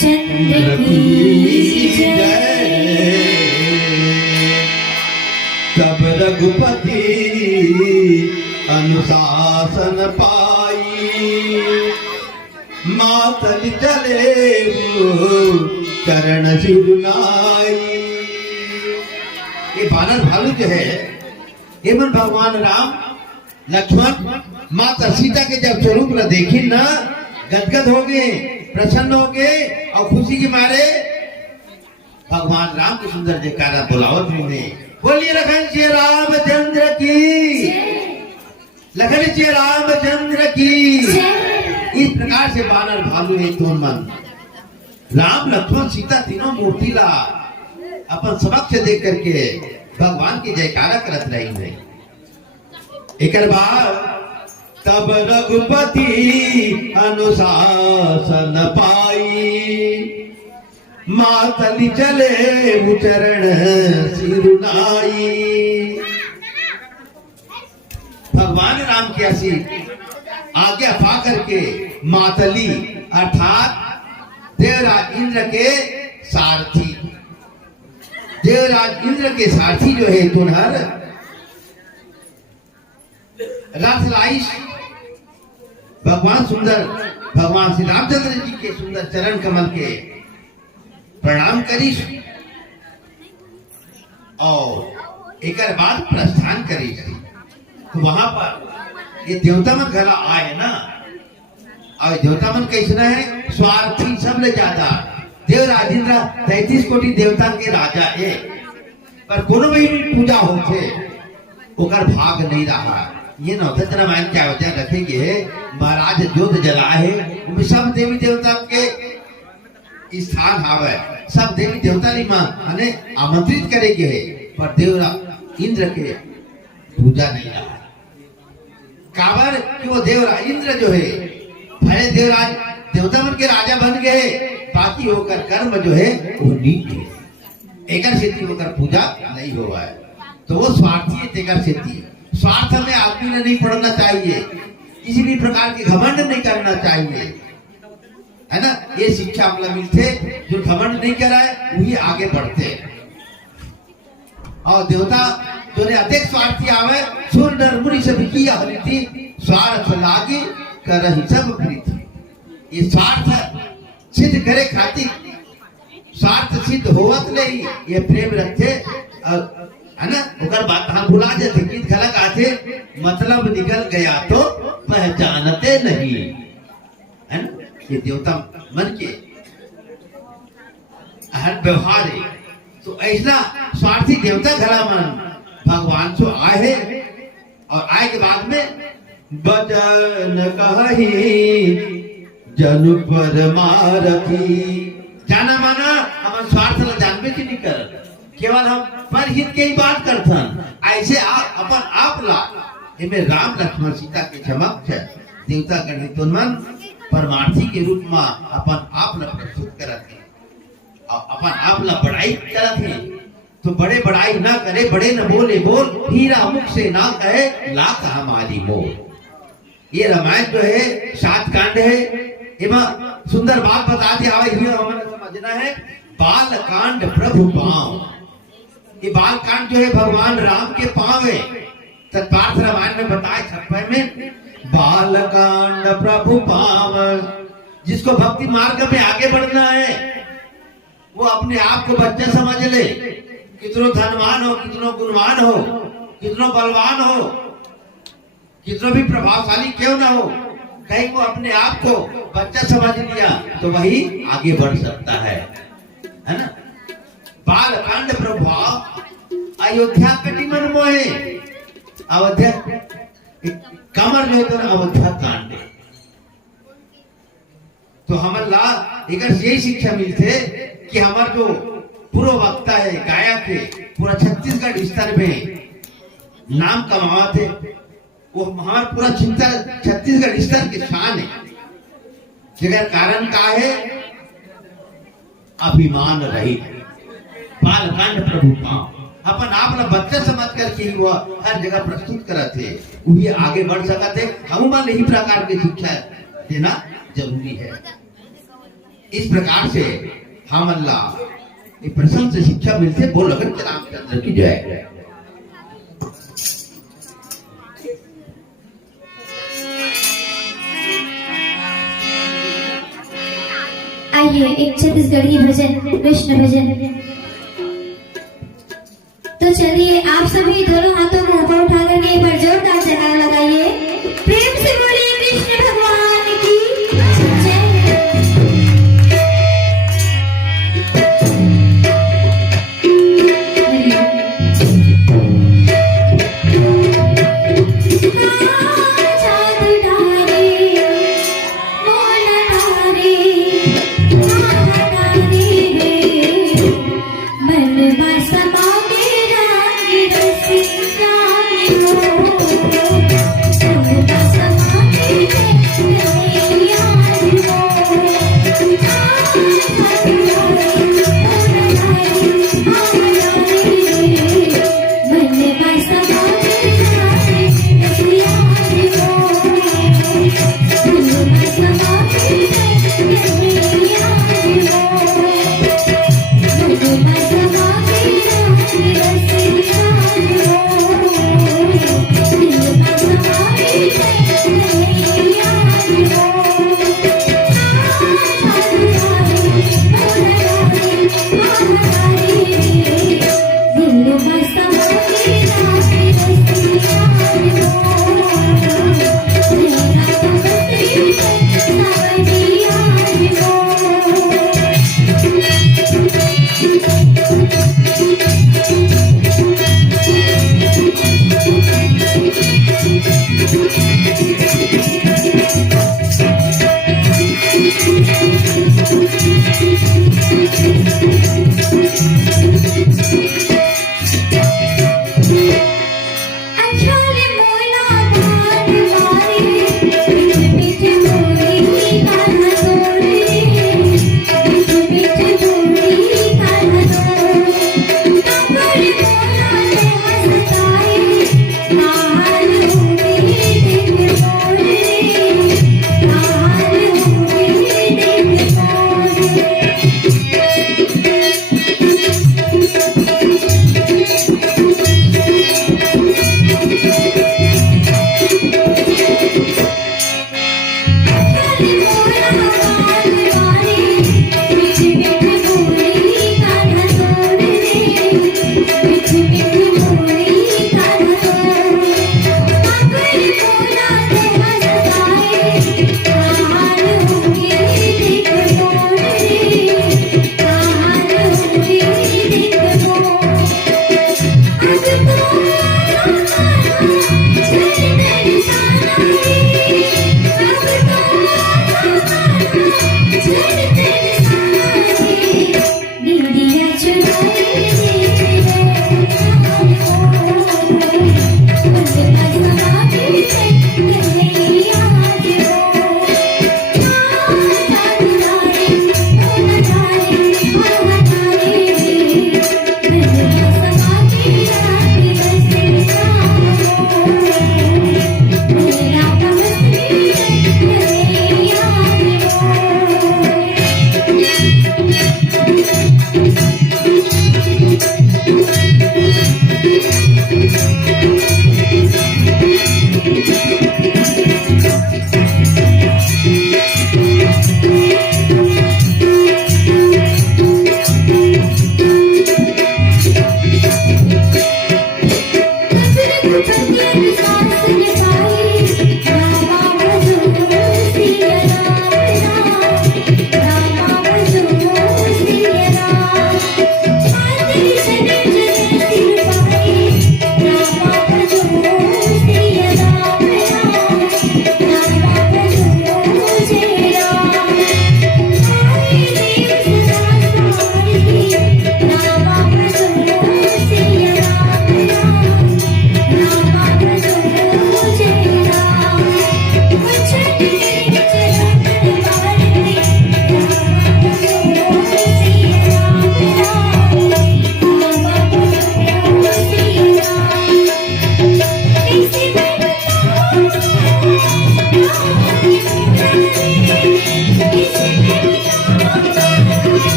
चंद्र की जय। तब रघुपति अनुशासन पाई, मातल चले करण सिरुनाई। ये बानर भालू जो है, एवं भगवान राम, लक्ष्मण, माता सीता के जब स्वरूप न देखी ना, गदगद हो गए, प्रसन्न हो गए और खुशी के मारे भगवान राम के सुंदर जयकारा बुलावत ने, बोलिए लखन श्री रामचंद्र की, लखन श्री रामचंद्र की। इस प्रकार से बानर भालू है तो मन राम लक्ष्मण सीता तीनों मूर्ति ला अपन समक्ष देख करके भगवान की जयकारा करत रही है। एक बाद तब रघुपति अनुशासन पाई, मातली चले उचरण सिरुनाई। भगवान राम की ऐसी आज्ञा पा करके मातली अर्थात देवराज इंद्र के सारथी, देवराज इंद्र के सारथी जो है तुनहर रथ लाइश भगवान श्री रामचंद्र जी के सुंदर चरण कमल के प्रणाम करीश और एक बाद प्रस्थान करीश। तो वहां पर ये देवता मन घरा आए ना, और देवता मन कैसना है, स्वार्थी सब ले ज्यादा। देवराज इंद्र 33 कोटि देवता के राजा है, पर कोनो भी पूजा होते ओकर भाग नहीं रहा। ये नवदत्त रामायण क्या होता है रखेंगे, महाराज जोत जलाए उनमें सब देवी देवता के स्थान आवे, सब देवी देवता ने माने आमंत्रित करेंगे, पर देवराज इंद्र के पूजा नहीं रहा। काबर कि वो देवराज इंद्र जो है भले देवराज देवता मन के राजा बन गए, बाकी होकर कर्म जो है वो नीच है, एकर सिद्धि होकर पूजा नहीं हुआ है। तो वो स्वार्थी है, तेकर सिद्धि। स्वार्थ में आदमी ने नहीं पढ़ना चाहिए, किसी भी प्रकार की घमंड नहीं करना चाहिए, है ना। ये शिक्षा मतलब मिलते जो घमंड नहीं कराए वही आगे बढ़ते। और देवता जो ने अधिक स्वार्थी आवे, सुर नर मुनि सब किया हरिति, स्वार्थ लागे करहि सब प्रीति। ये स्वार्थ सिद्ध करे खातिर, स्वार्थ सिद्ध होवत नहीं, ये प्रेम रखे है ना। ओकर बात हम भुला जाते, गीत खलक आते, मतलब निकल गया तो पहचानते नहीं, है ना। ये देवता मन के हर व्यवहार है। तो ऐसा स्वार्थी देवता घरा मन भगवान से आए है, और आए के बाद में बचन कही जनु पर मारती। जाना माना हम स्वार्थ ला जानबे की नहीं कर, केवल हम परहित के ही बात करथन। ऐसे अपन आप ला इमे राम लक्ष्मण सीता के समक्ष देवता गण मन परमार्थी के रूप में अपन आप ला प्रस्तुत करत है, और अपन आप ला बड़ाई करत है। तो बड़े बड़ाई ना करे, बड़े न बोले बोल, हीरा मुख से ना कहे लाख हमारी मोल। ये रामायण जो है 7 कांड है, एवं सुंदर बात बता दी आवे, हमें समझना है। बाल कांड प्रभु पांव, ये बाल कांड जो है भगवान राम के पांव है। तत्पार्थ रामायण में बताए 56 में, बाल कांड प्रभु पांव। जिसको भक्ति मार्ग में आगे बढ़ना है वो अपने आप को बच्चा समझ ले, कितनो धनवान हो, कितनो गुणवान हो, कितनो बलवान हो, कितनो भी प्रभावशाली क्यों ना हो, कहीं वो अपने आप को बच्चा समझ लिया तो वही आगे बढ़ सकता है ना। बाल कांड प्रभाव अयोध्या कटी मन मोहे, अयोध्या कमर जो है तो अयोध्या कांड। तो हमर ला एक यही शिक्षा मिलते कि हमार जो पूर्व वक्ता है, गायक है, पूरा छत्तीसगढ़ स्तर में नाम कमावा थे, वो हमारा पूरा चिंता छत्तीसगढ़ स्तर की शान है। जगह कारण का है, अभिमान रहित बालकांड प्रभु पांव। अपन आप ना बच्चा समझ करके ही वह हर जगह प्रस्तुत करते, वही आगे बढ़ सकते। हम मान यही प्रकार की शिक्षा देना जरूरी है। इस प्रकार से हम अल्लाह प्रशंस शिक्षा मिलते। बोल लगन के रामचंद्र की जय। आइए एक छत्तीसगढ़ी भजन, कृष्ण भजन। तो चलिए आप सभी दोनों हाथों को ऊपर उठा करके एक बार जोरदार जयकारा लगाइए, प्रेम से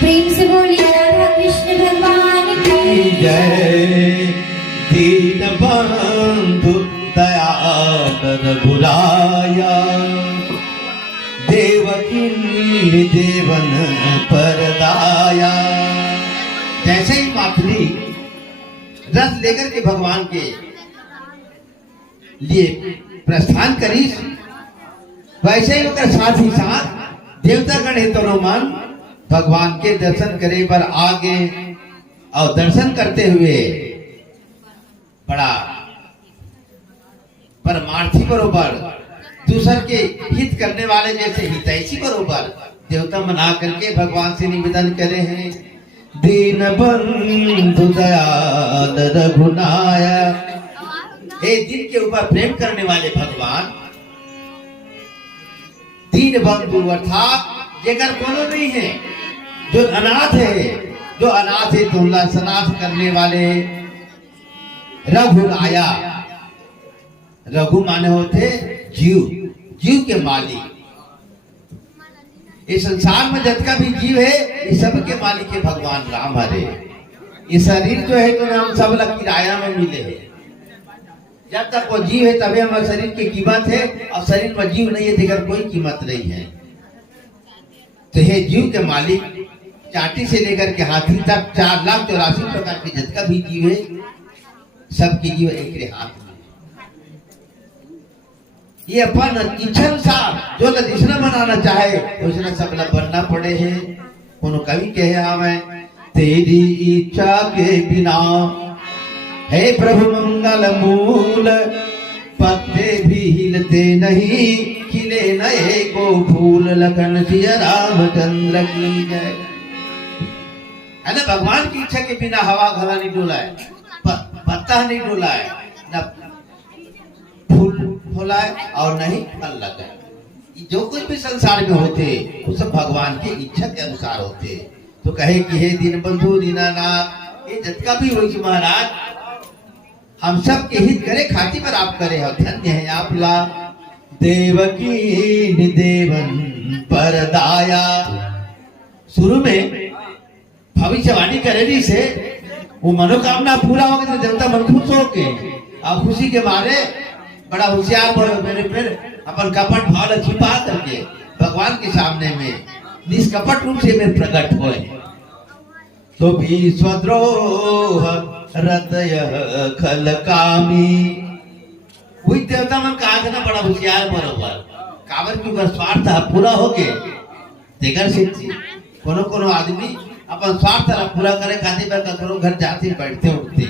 प्रेम से बोलिए राधा कृष्ण भगवान की जय। दीन बंधु दयाकर बुलाया, देवकी देवन परदाया। जैसे ही माथुरी रथ लेकर के भगवान के लिए प्रस्थान करी, वैसे ही उनका साथ ही साथ देवता गण हितोनुमान भगवान के दर्शन करे पर आगे और दर्शन करते हुए बड़ा परमार्थी बरोबर दूसर के हित करने वाले जैसे हितैषी बरोबर देवता मना करके भगवान से निवेदन करे हैं। दीन बंधु दयाल रघुनायक, हे जिनके ऊपर प्रेम करने वाले भगवान, दीन बंधु अर्थात जेकर कोनो नहीं है, जो अनाथ है तुमला सनाथ करने वाले। रघुनाया, रघु माने होते जीव के मालिक। इस संसार में जितना भी जीव है, इस सब के मालिक है भगवान राम हरे। ये शरीर जो है तो हम सब लोग किराया में मिले हैं। जब तक वो जीव है तभी हमारे शरीर की कीमत है, और शरीर में जीव नहीं है देकर कोई कीमत नहीं है। तो हे जीव के मालिक, चाटी से लेकर के हाथी तक 4,84,000 प्रकार के जितना भी जीव है, सबकी जीव एक रे हाथ में। ये अपन इच्छा अनुसार जो जिसने मनाना चाहे उसने सब लोग बनना पड़े हैं। कोनो कवि कहे हमें, तेरी इच्छा के बिना हे प्रभु मंगल मूल, पत्ते भी हिलते नहीं, खिले नए को फूल। लखन सिया रामचंद्र की जय। है ना, भगवान की इच्छा के बिना हवा घड़ा नहीं डोला है, पत्ता नहीं डोला है, न फूल फूला है और नहीं फल लगा है। जो कुछ भी संसार में होते वो सब भगवान की इच्छा के अनुसार होते। तो कहे कि हे दीनबंधु दीनानाथ, ये जितना भी हुई महाराज, हम सब के हित करे खातिर पर आप करे हो, धन्य है आप ला। देवकी देवन परदाया। शुरू में भविष्यवाणी करेली से वो मनोकामना पूरा हो गया तो देवता मन खुश हो के अब खुशी के मारे बड़ा होशियार बड़े मेरे फिर अपन कपट भाव छिपा करके भगवान के सामने में निष्कपट रूप से में प्रकट हुए। तो भी स्वद्रोह हृदय खल कामी। वही देवता मन कहा था ना, बड़ा होशियार बरोबर काबर की उनका स्वार्थ पूरा हो गए देकर से कोनो कोनो आदमी अपन स्वार्थ पूरा करे खातिर पर ककरो घर जाते बैठते उठते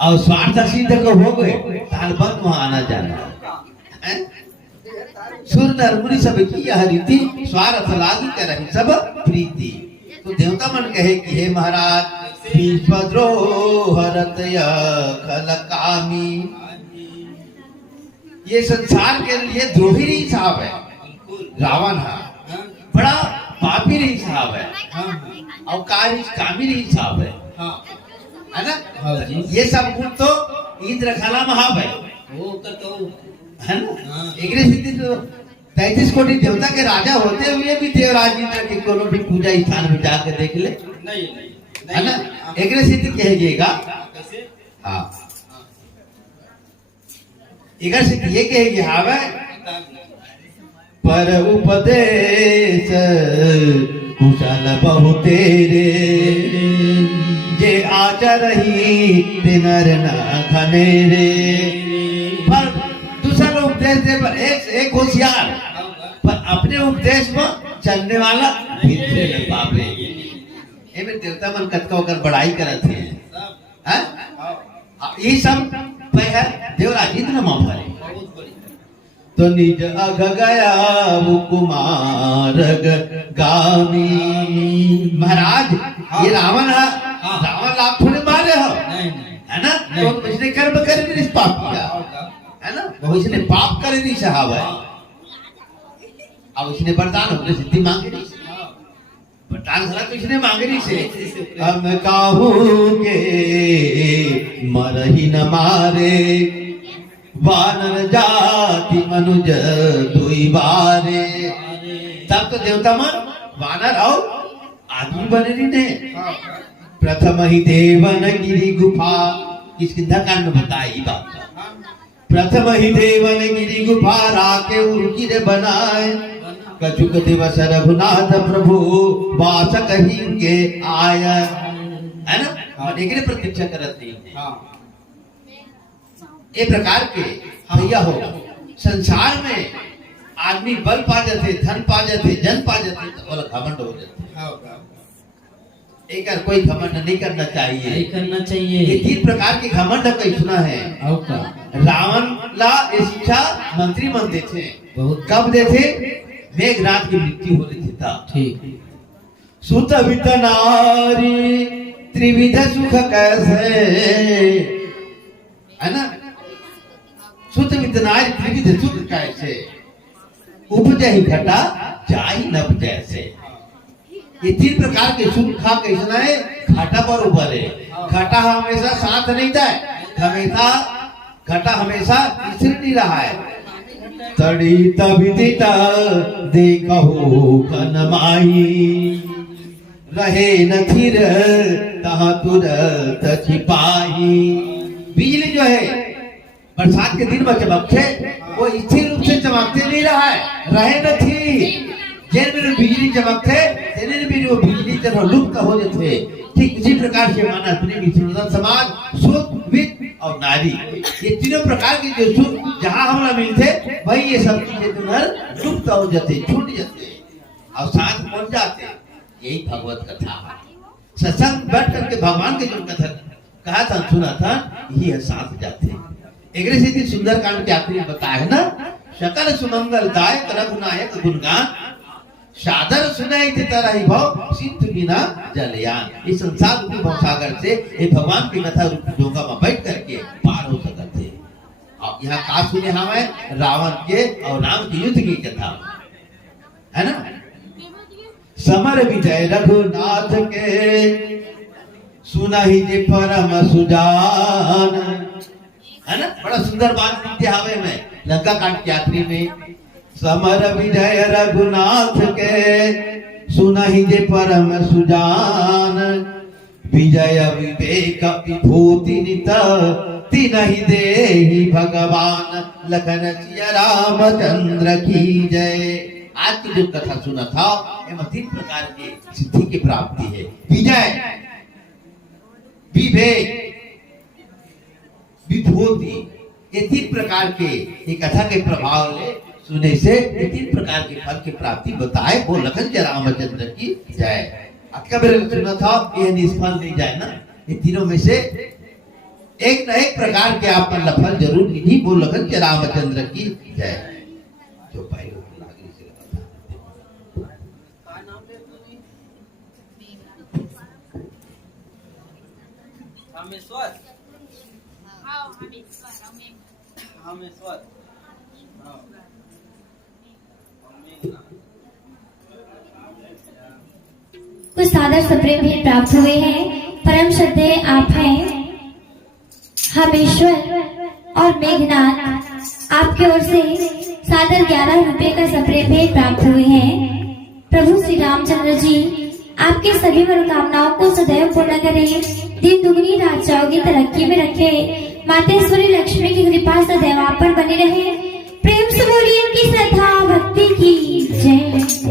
और स्वार्थ सिद्ध को हो गए ताल बंद वहां आना जाना। सुर नर मुनि सब की यह रीति, स्वार्थ लागी करहि सब प्रीति। तो देवता मन कहे कि हे महाराज, विश्वद्रोह हृदय खल कामी। ये संसार के लिए द्रोही नहीं साहब है रावण है, बड़ा पापी नहीं साहब है, और कामी नहीं साहब है ना। ये सब गुण तो इंद्र खला महाब है, है ना। एक सिद्धि तो 33 कोटि देवता के राजा होते हुए भी देवराज इंद्र के कोनो भी पूजा स्थान में जाकर देख ले, है ना। एक सिद्धि कहेगा, हाँ एक सिद्धि ये कहेगी, हावे पर उपदेश कुशल बहु तेरे, जे आचरही तिनर न खनेरे। पर दूसरा उपदेश दे पर एक होशियार उपदेश में चलने वाला फिर न पावे। एमे देवता मन कतका ओकर बड़ाई करत है, हैं? ये सब है देवराज इतना माफरे तो निज अघ गया वो कुमार गामी। महाराज ये रावण है, रावण लाख थोड़े मारे हो, है ना? तो इसने कर्म करे नहीं, पाप किया है ना, वो इसने पाप करे नहीं साहब है। अब इसने वरदान अपने सिद्धि मांगी नहीं, वरदान सारा तो इसने मांगे नहीं से। हम काहूंगे मरही न मारे, वानर जाति मनुज दुई बारे। तब तो देवता मन वानर आओ आदमी बने नहीं ने। प्रथम ही देवन गिरी गुफा, किसकी धकान में बताई बात। प्रथम ही देवन गिरी गुफा राके उनकी ने बनाए, कछुक दिवस रघुनाथ प्रभु वास कहिंगे आय। है ना, लेकिन प्रतीक्षा करत नहीं है। ये प्रकार के भैया हो संसार में आदमी बल पा जाते, धन पा जाते, जन पा जाते तो बोला घमंड हो जाते। एक कोई घमंड नहीं करना चाहिए, नहीं करना चाहिए। ये 3 प्रकार के घमंड कई सुना है। रावण ला ये शिक्षा मंत्री मन देते, कब देते? मेघनाथ की मृत्यु हो रही था, ठीक। सुत वित नारी त्रिविध सुख कैसे, है ना? सुत वित नारी त्रिविध सुख कैसे, उपजहि घटा जाहि नभ जैसे। ये 3 प्रकार के सुख खा कैसना है? घाटा पर ऊपर है। घाटा हमेशा साथ नहीं था, हमेशा घाटा हमेशा स्थिर नहीं रहा है। तड़ी तबिदिता देखो कनमाई, रहे न थिर तहाँ तुरत छिपाई। बिजली जो है बरसात के दिन में चमकते, वो स्थिर रूप से चमकते नहीं रहा है, रहे न थी। जेल में बिजली चमकते, तेरे भी वो बिजली तरह लुप्त हो जाते। ठीक इसी प्रकार से माना अपने भी समाज सुख वित्त और नारी, ये तीनों प्रकार के जो सुख जहाँ हमरा मिलते, वही ये सब चीजें तुरंत लुप्त हो जाते, छूट जाते और साथ पहुंच जाते। यही भगवत कथा है। सत्संग बैठ करके भगवान के जो कथा कहा था, सुना था, यही है साथ जाते। एक से सुंदर कांड के आखिरी में बताया है ना, सकल सुमंगल दायक रघुनायक गुणगान, सादर सुनाई थे तरह भाव सिद्ध बिना जलयान। इस संसार रूपी भवसागर से ये भगवान की कथा रूपी डोंगा में बैठ करके पार हो सकते। और यहाँ का सुने हमें रावण के और राम के युद्ध की कथा, है ना? समर विजय रघुनाथ के, सुना ही जे परम सुजान, है ना? बड़ा सुंदर बात लिखते हवे में लंका कांड के आखिरी में। समर विजय रघुनाथ के, सुना ही जे परम सुजान, विजय विवेक विभूति नित तिनहि देहि भगवान, लखन सिया रामचंद्र की जय। आज की जो कथा सुना था, ये 3 प्रकार की सिद्धि की प्राप्ति है। विजय, विवेक, विभूति, ये 3 प्रकार के ये कथा के प्रभाव ले सुने से ये 3 प्रकार के फल की प्राप्ति बताए। वो लखन जय रामचंद्र की जय। अकबर सुना था, ये निष्फल नहीं जाए ना, ये तीनों में से एक न एक प्रकार के आप पर फल जरूर नहीं। वो लखन जय रामचंद्र की जय। जो भाई कुछ सादर सप्रेम भी प्राप्त हुए हैं। परम श्रद्धेय आप हैं हमेश्वर और मेघनाथ, आपकी ओर से सादर 11 रुपए का सप्रेम भी प्राप्त हुए हैं। प्रभु श्री रामचंद्र जी आपके सभी मनोकामनाओं को सदैव पूर्ण करें, दिन दुगनी रात चौगुनी तरक्की में रखे। मातेश्वरी लक्ष्मी की कृपा सदैव आप पर बनी रहे। प्रेम से बोलिए इनकी श्रद्धा भक्ति की जय।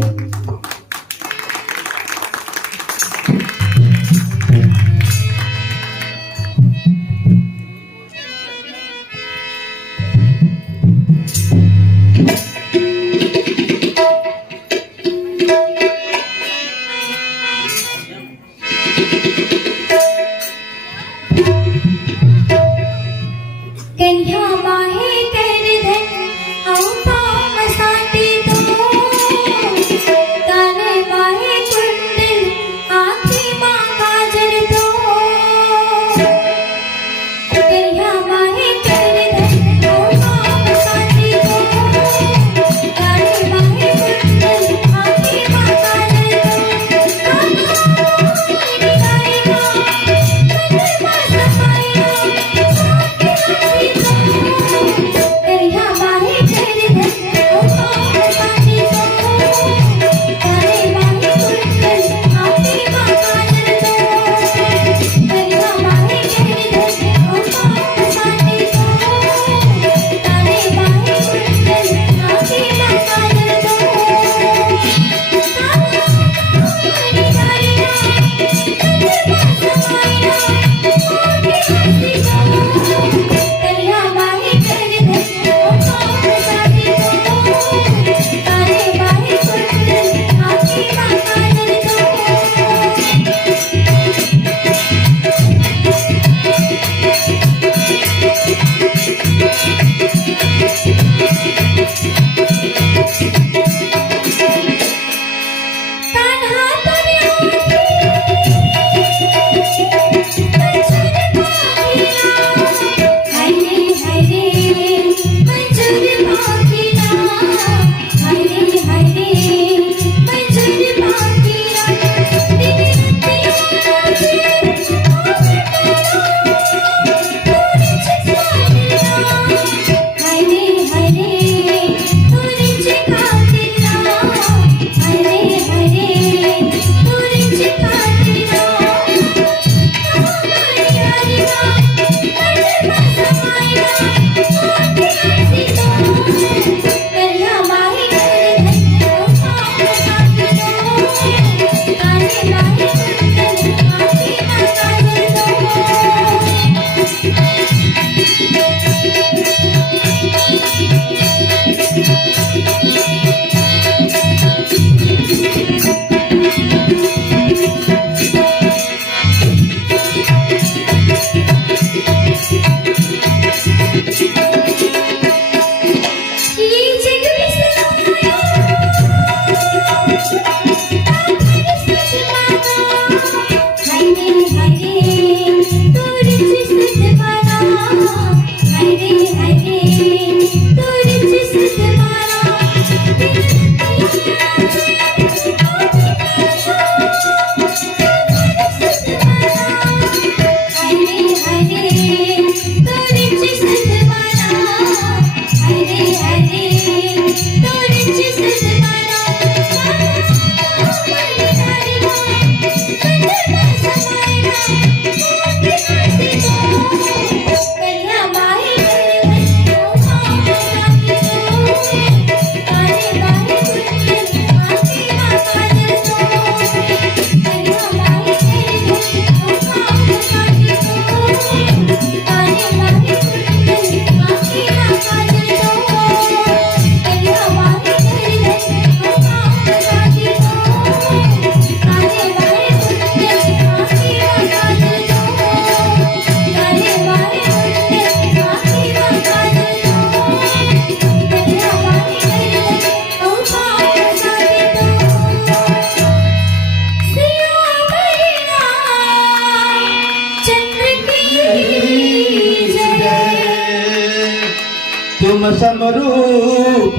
तुम समरूप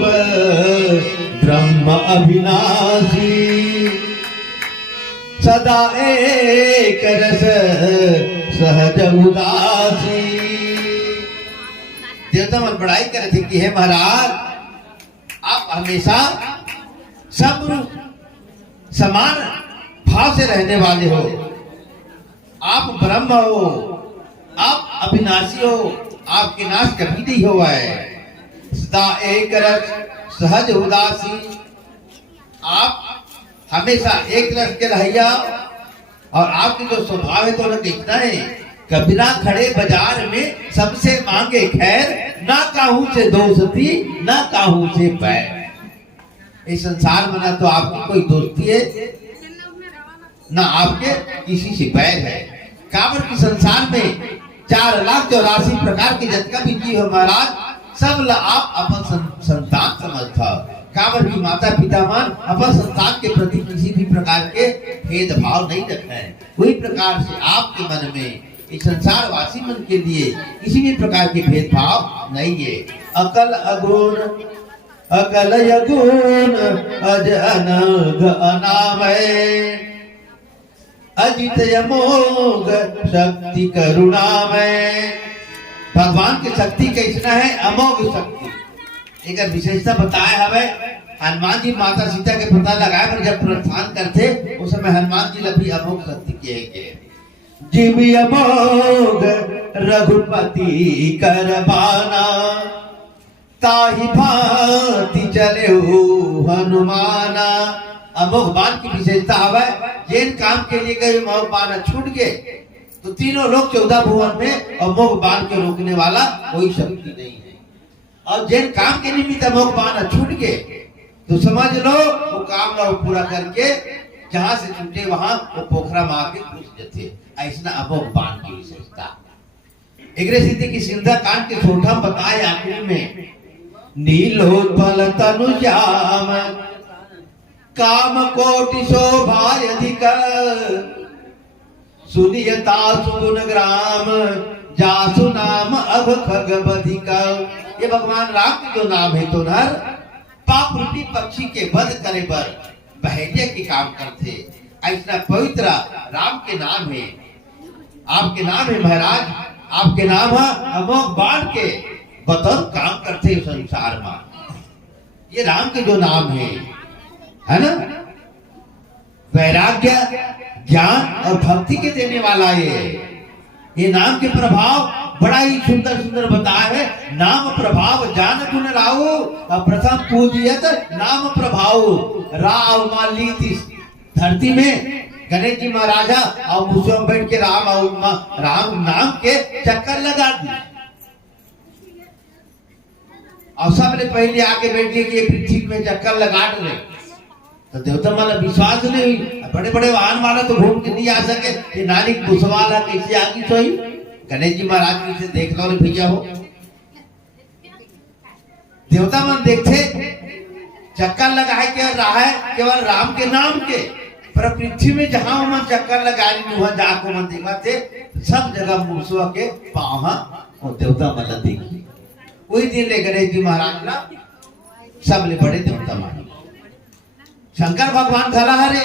ब्रह्म अविनाशी, सदा एक रस सहज उदासी। देवता मन बड़ाई करे थे कि हे महाराज, आप हमेशा सब समान भाव से रहने वाले हो। आप ब्रह्म हो, आप अविनाशी हो, आपके नाश कभी नहीं हुआ है। सदा एक रस सहज उदासी, आप हमेशा एक रस के रहिया। और आपके जो स्वभाव है तो उन्हें देखना है, कबीरा खड़े बाजार में सबसे मांगे खैर, ना काहू से दोस्ती ना काहू से बैर। इस संसार में ना तो आपकी कोई दोस्ती है ना आपके किसी से बैर है। काबर की संसार में 4,84,000 प्रकार के जितना भी जीव है महाराज, सब ला आप अपन संतान समझता। काबर की माता पिता मान अपन संतान के प्रति किसी भी प्रकार के भेदभाव नहीं रखना है। वही प्रकार से आपके मन में इस संसार वासी मन के लिए किसी भी प्रकार के भेदभाव नहीं है। अकल अगुण अकल यगुण अज अनग अनामय, अजित अमोघ शक्ति करुणामय। भगवान की शक्ति कैसा है? अमोघ शक्ति। एक विशेषता बताया हमें, हनुमान जी माता सीता के पता लगाए पर जब प्रस्थान करते उस समय हनुमान जी भी अमोघ शक्ति के जीवी अमोघ रघुपति करबाना, ताहि भांति चले हनुमाना। अमोघ बाण की विशेषता है, जिन काम के लिए गए अमोघ बाण छूट गए तो तीनों लोग 14 भुवन में अमोघ बाण के रोकने वाला कोई शक्ति नहीं है। और जिन काम के निमित्त अमोघ बाण छूट गए तो समझ लो वो काम लो पूरा करके जहां से छूटे वहां वो पोखरा मार के घुस जाते। ऐसा अमोघ बाण की विशेषता। एक सिद्धि की सिंधा कांड के छोटा बताए आखिरी में, नीलोत्पल तनु श्याम काम कोटि शोभा अधिक, सुनियता सुगुण ग्राम जासु नाम अब खगबधिक। ये भगवान राम के जो नाम है तो नर पाप रूपी पक्षी के वध करे पर बहरिया के काम करते। ऐसा पवित्र राम के नाम है। आपके नाम है महाराज, आपके नाम है अमोघ बाण के बतौर काम करते संसार में। ये राम के जो नाम है ना, वैराग्य ज्ञान और भक्ति के देने वाला ये नाम के प्रभाव बड़ा ही सुंदर सुंदर बताया है। नाम प्रभाव जान गुण राहु, प्रथम पूजियत नाम प्रभाव। राव माली धरती में गणेश जी महाराजा और मुसम बैठ के राम नाम के चक्कर लगा दी। और सबने पहले आके बैठ गए कि पृथ्वी में चक्कर लगा रहे तो देवता वाला विश्वास नहीं हुई। बड़े बड़े वाहन वाला तो घूम के नहीं आ सके, ये नानी घुसवाला कैसे आगे सोई। गणेश जी महाराज से देख लो भैया हो, देवता मन देखते चक्कर लगा है केवल रहा है केवल राम के नाम के, पर पृथ्वी में जहां मन चक्कर लगा वहां जाको मन देखा थे सब जगह मूसवा के पाँव और देवता मन देखी। वही दिन ले गणेश जी महाराज ना सबले बड़े देवता माने। शंकर भगवान खला हरे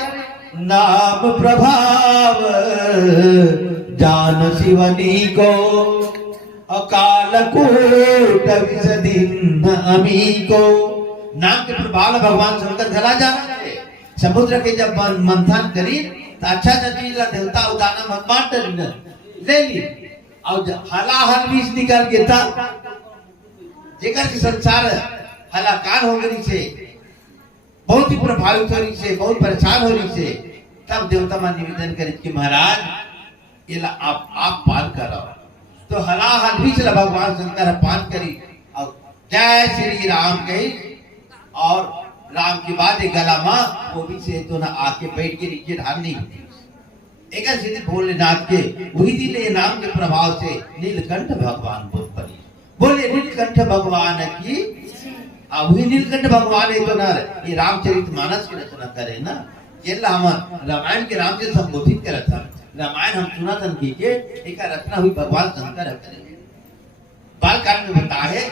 नाम प्रभाव जान शिवनी को अकाल कूट विसदीन अमी को। नाम के प्रभाव भगवान शंकर खला जा रहे समुद्र के जब मंथन करी तो अच्छा चीज देवता उदाना मन ले ली और हलाहल बीच निकल गया था जेकर के संसार हलाकान हो गई से बहुत ही प्रभावित हो रही से बहुत परेशान हो रही से। तब देवता मन निवेदन करे कि महाराज ये आप पान करो तो हलाहल बीच भगवान शंकर पान करी और जय श्री राम कही और राम के बाद एक गला माँ वो भी से तो ना आके बैठ के नीचे ढालनी एक सीधे भोलेनाथ के वही दिले नाम के प्रभाव से नीलकंठ भगवान बोल पड़ी बोले नीलकंठ भगवान की वही नीलकंठ भगवान है तो ना ये रामचरित मानस की रचना करे ना ये हम रामायण के राम से संबोधित करे था। रामायण हम सुना था की के एक रचना हुई भगवान शंकर करे बाल काल में बता है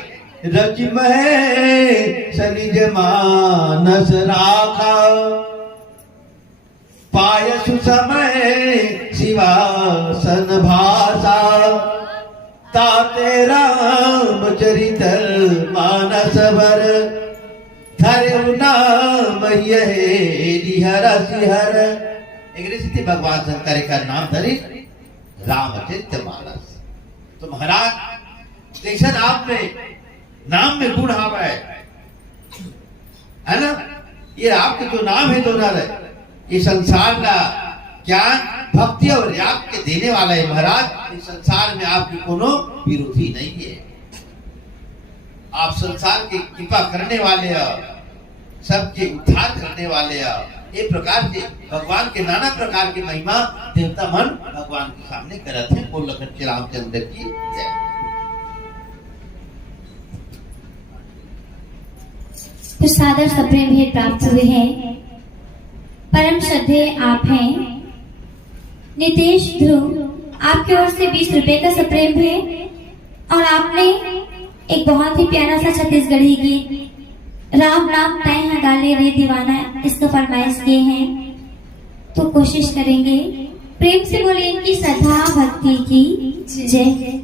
रच में सनिज मानस राखा पाय सुसमय शिवासन भाषा ताते रामचरित मानस वर धर्म नाम यही हर सिहर। एक रीति भगवान शंकर का नाम धरी रामचरित मानस। तो महाराज जैसा आप में नाम में गुण आवा है ना ये आपके जो नाम है दोनों ये संसार का ज्ञान भक्ति और याद के देने वाला है महाराज। इस संसार में आपकी कोनो विरोधी नहीं है। आप संसार की कृपा करने वाले हो सबके उद्धार करने वाले हो। ये प्रकार से भगवान के नाना प्रकार की महिमा देवता मन भगवान के सामने करते हैं। बोल लखन रामचंद्र की जय। तो सादर सप्रेम भेंट प्राप्त हुए हैं। परम श्रद्धेय आप हैं नितेश ध्रुव। आपकी ओर से 20 रुपए का सप्रेम भेंट और आपने एक बहुत ही प्यारा सा छत्तीसगढ़ी गीत राम नाम तय है गाले रे दीवाना इसको फरमाइश किए हैं। तो कोशिश करेंगे प्रेम से बोले इनकी श्रद्धा भक्ति की जय।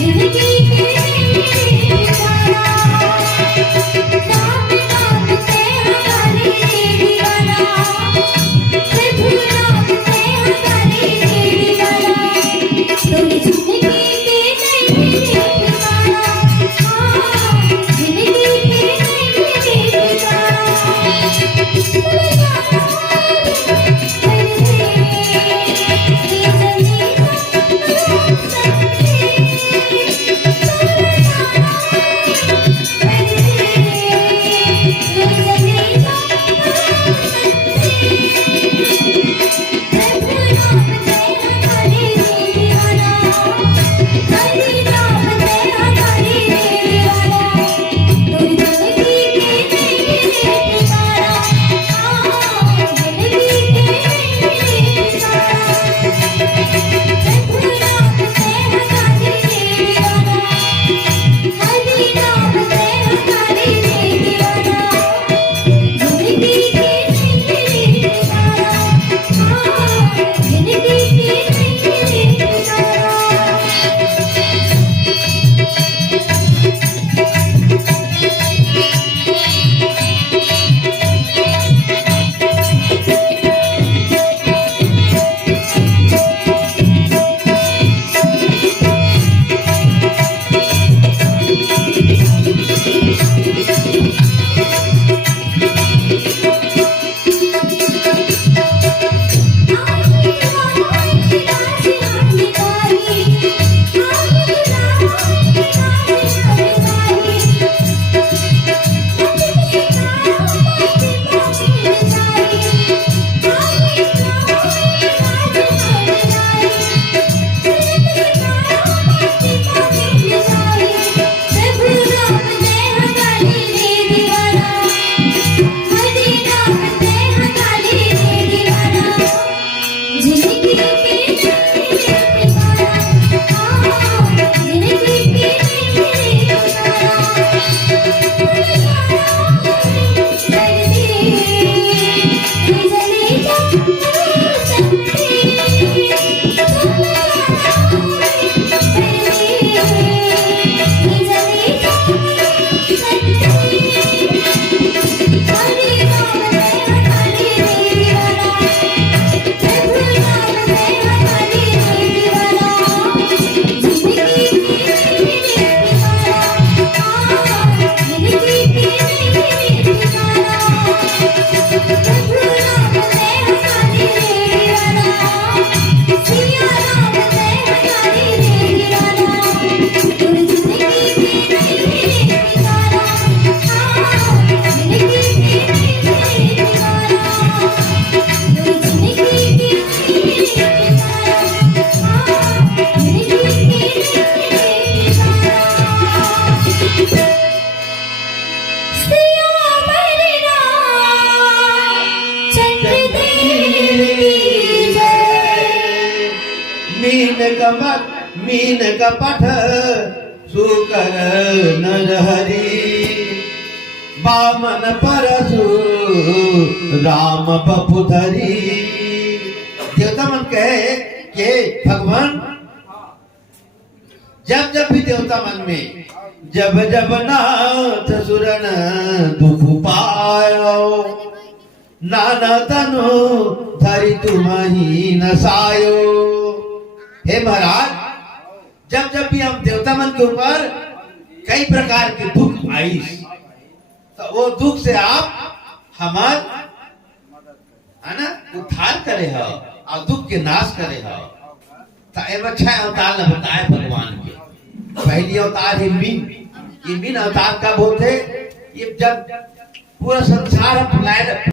जिंदगी कमल मीन कपट सुकर नरहरि बामन परशु राम बपुधरी। देवता मन कहे कि भगवान जब जब भी देवता मन में जब जब नाथ सुरन दुख पायो नाना तनु धरि तुम्हि नसायो। हे महाराज, जब जब भी हम देवता मन के ऊपर कई प्रकार के दुख आई तो वो दुख से आप हमार है ना उद्धार करे हो और दुख के नाश करे हो। तो एवं 6 अवतार ने बताए भगवान के। पहली अवतार है मीन। ये मीन अवतार कब होते? ये जब पूरा संसार फैलाए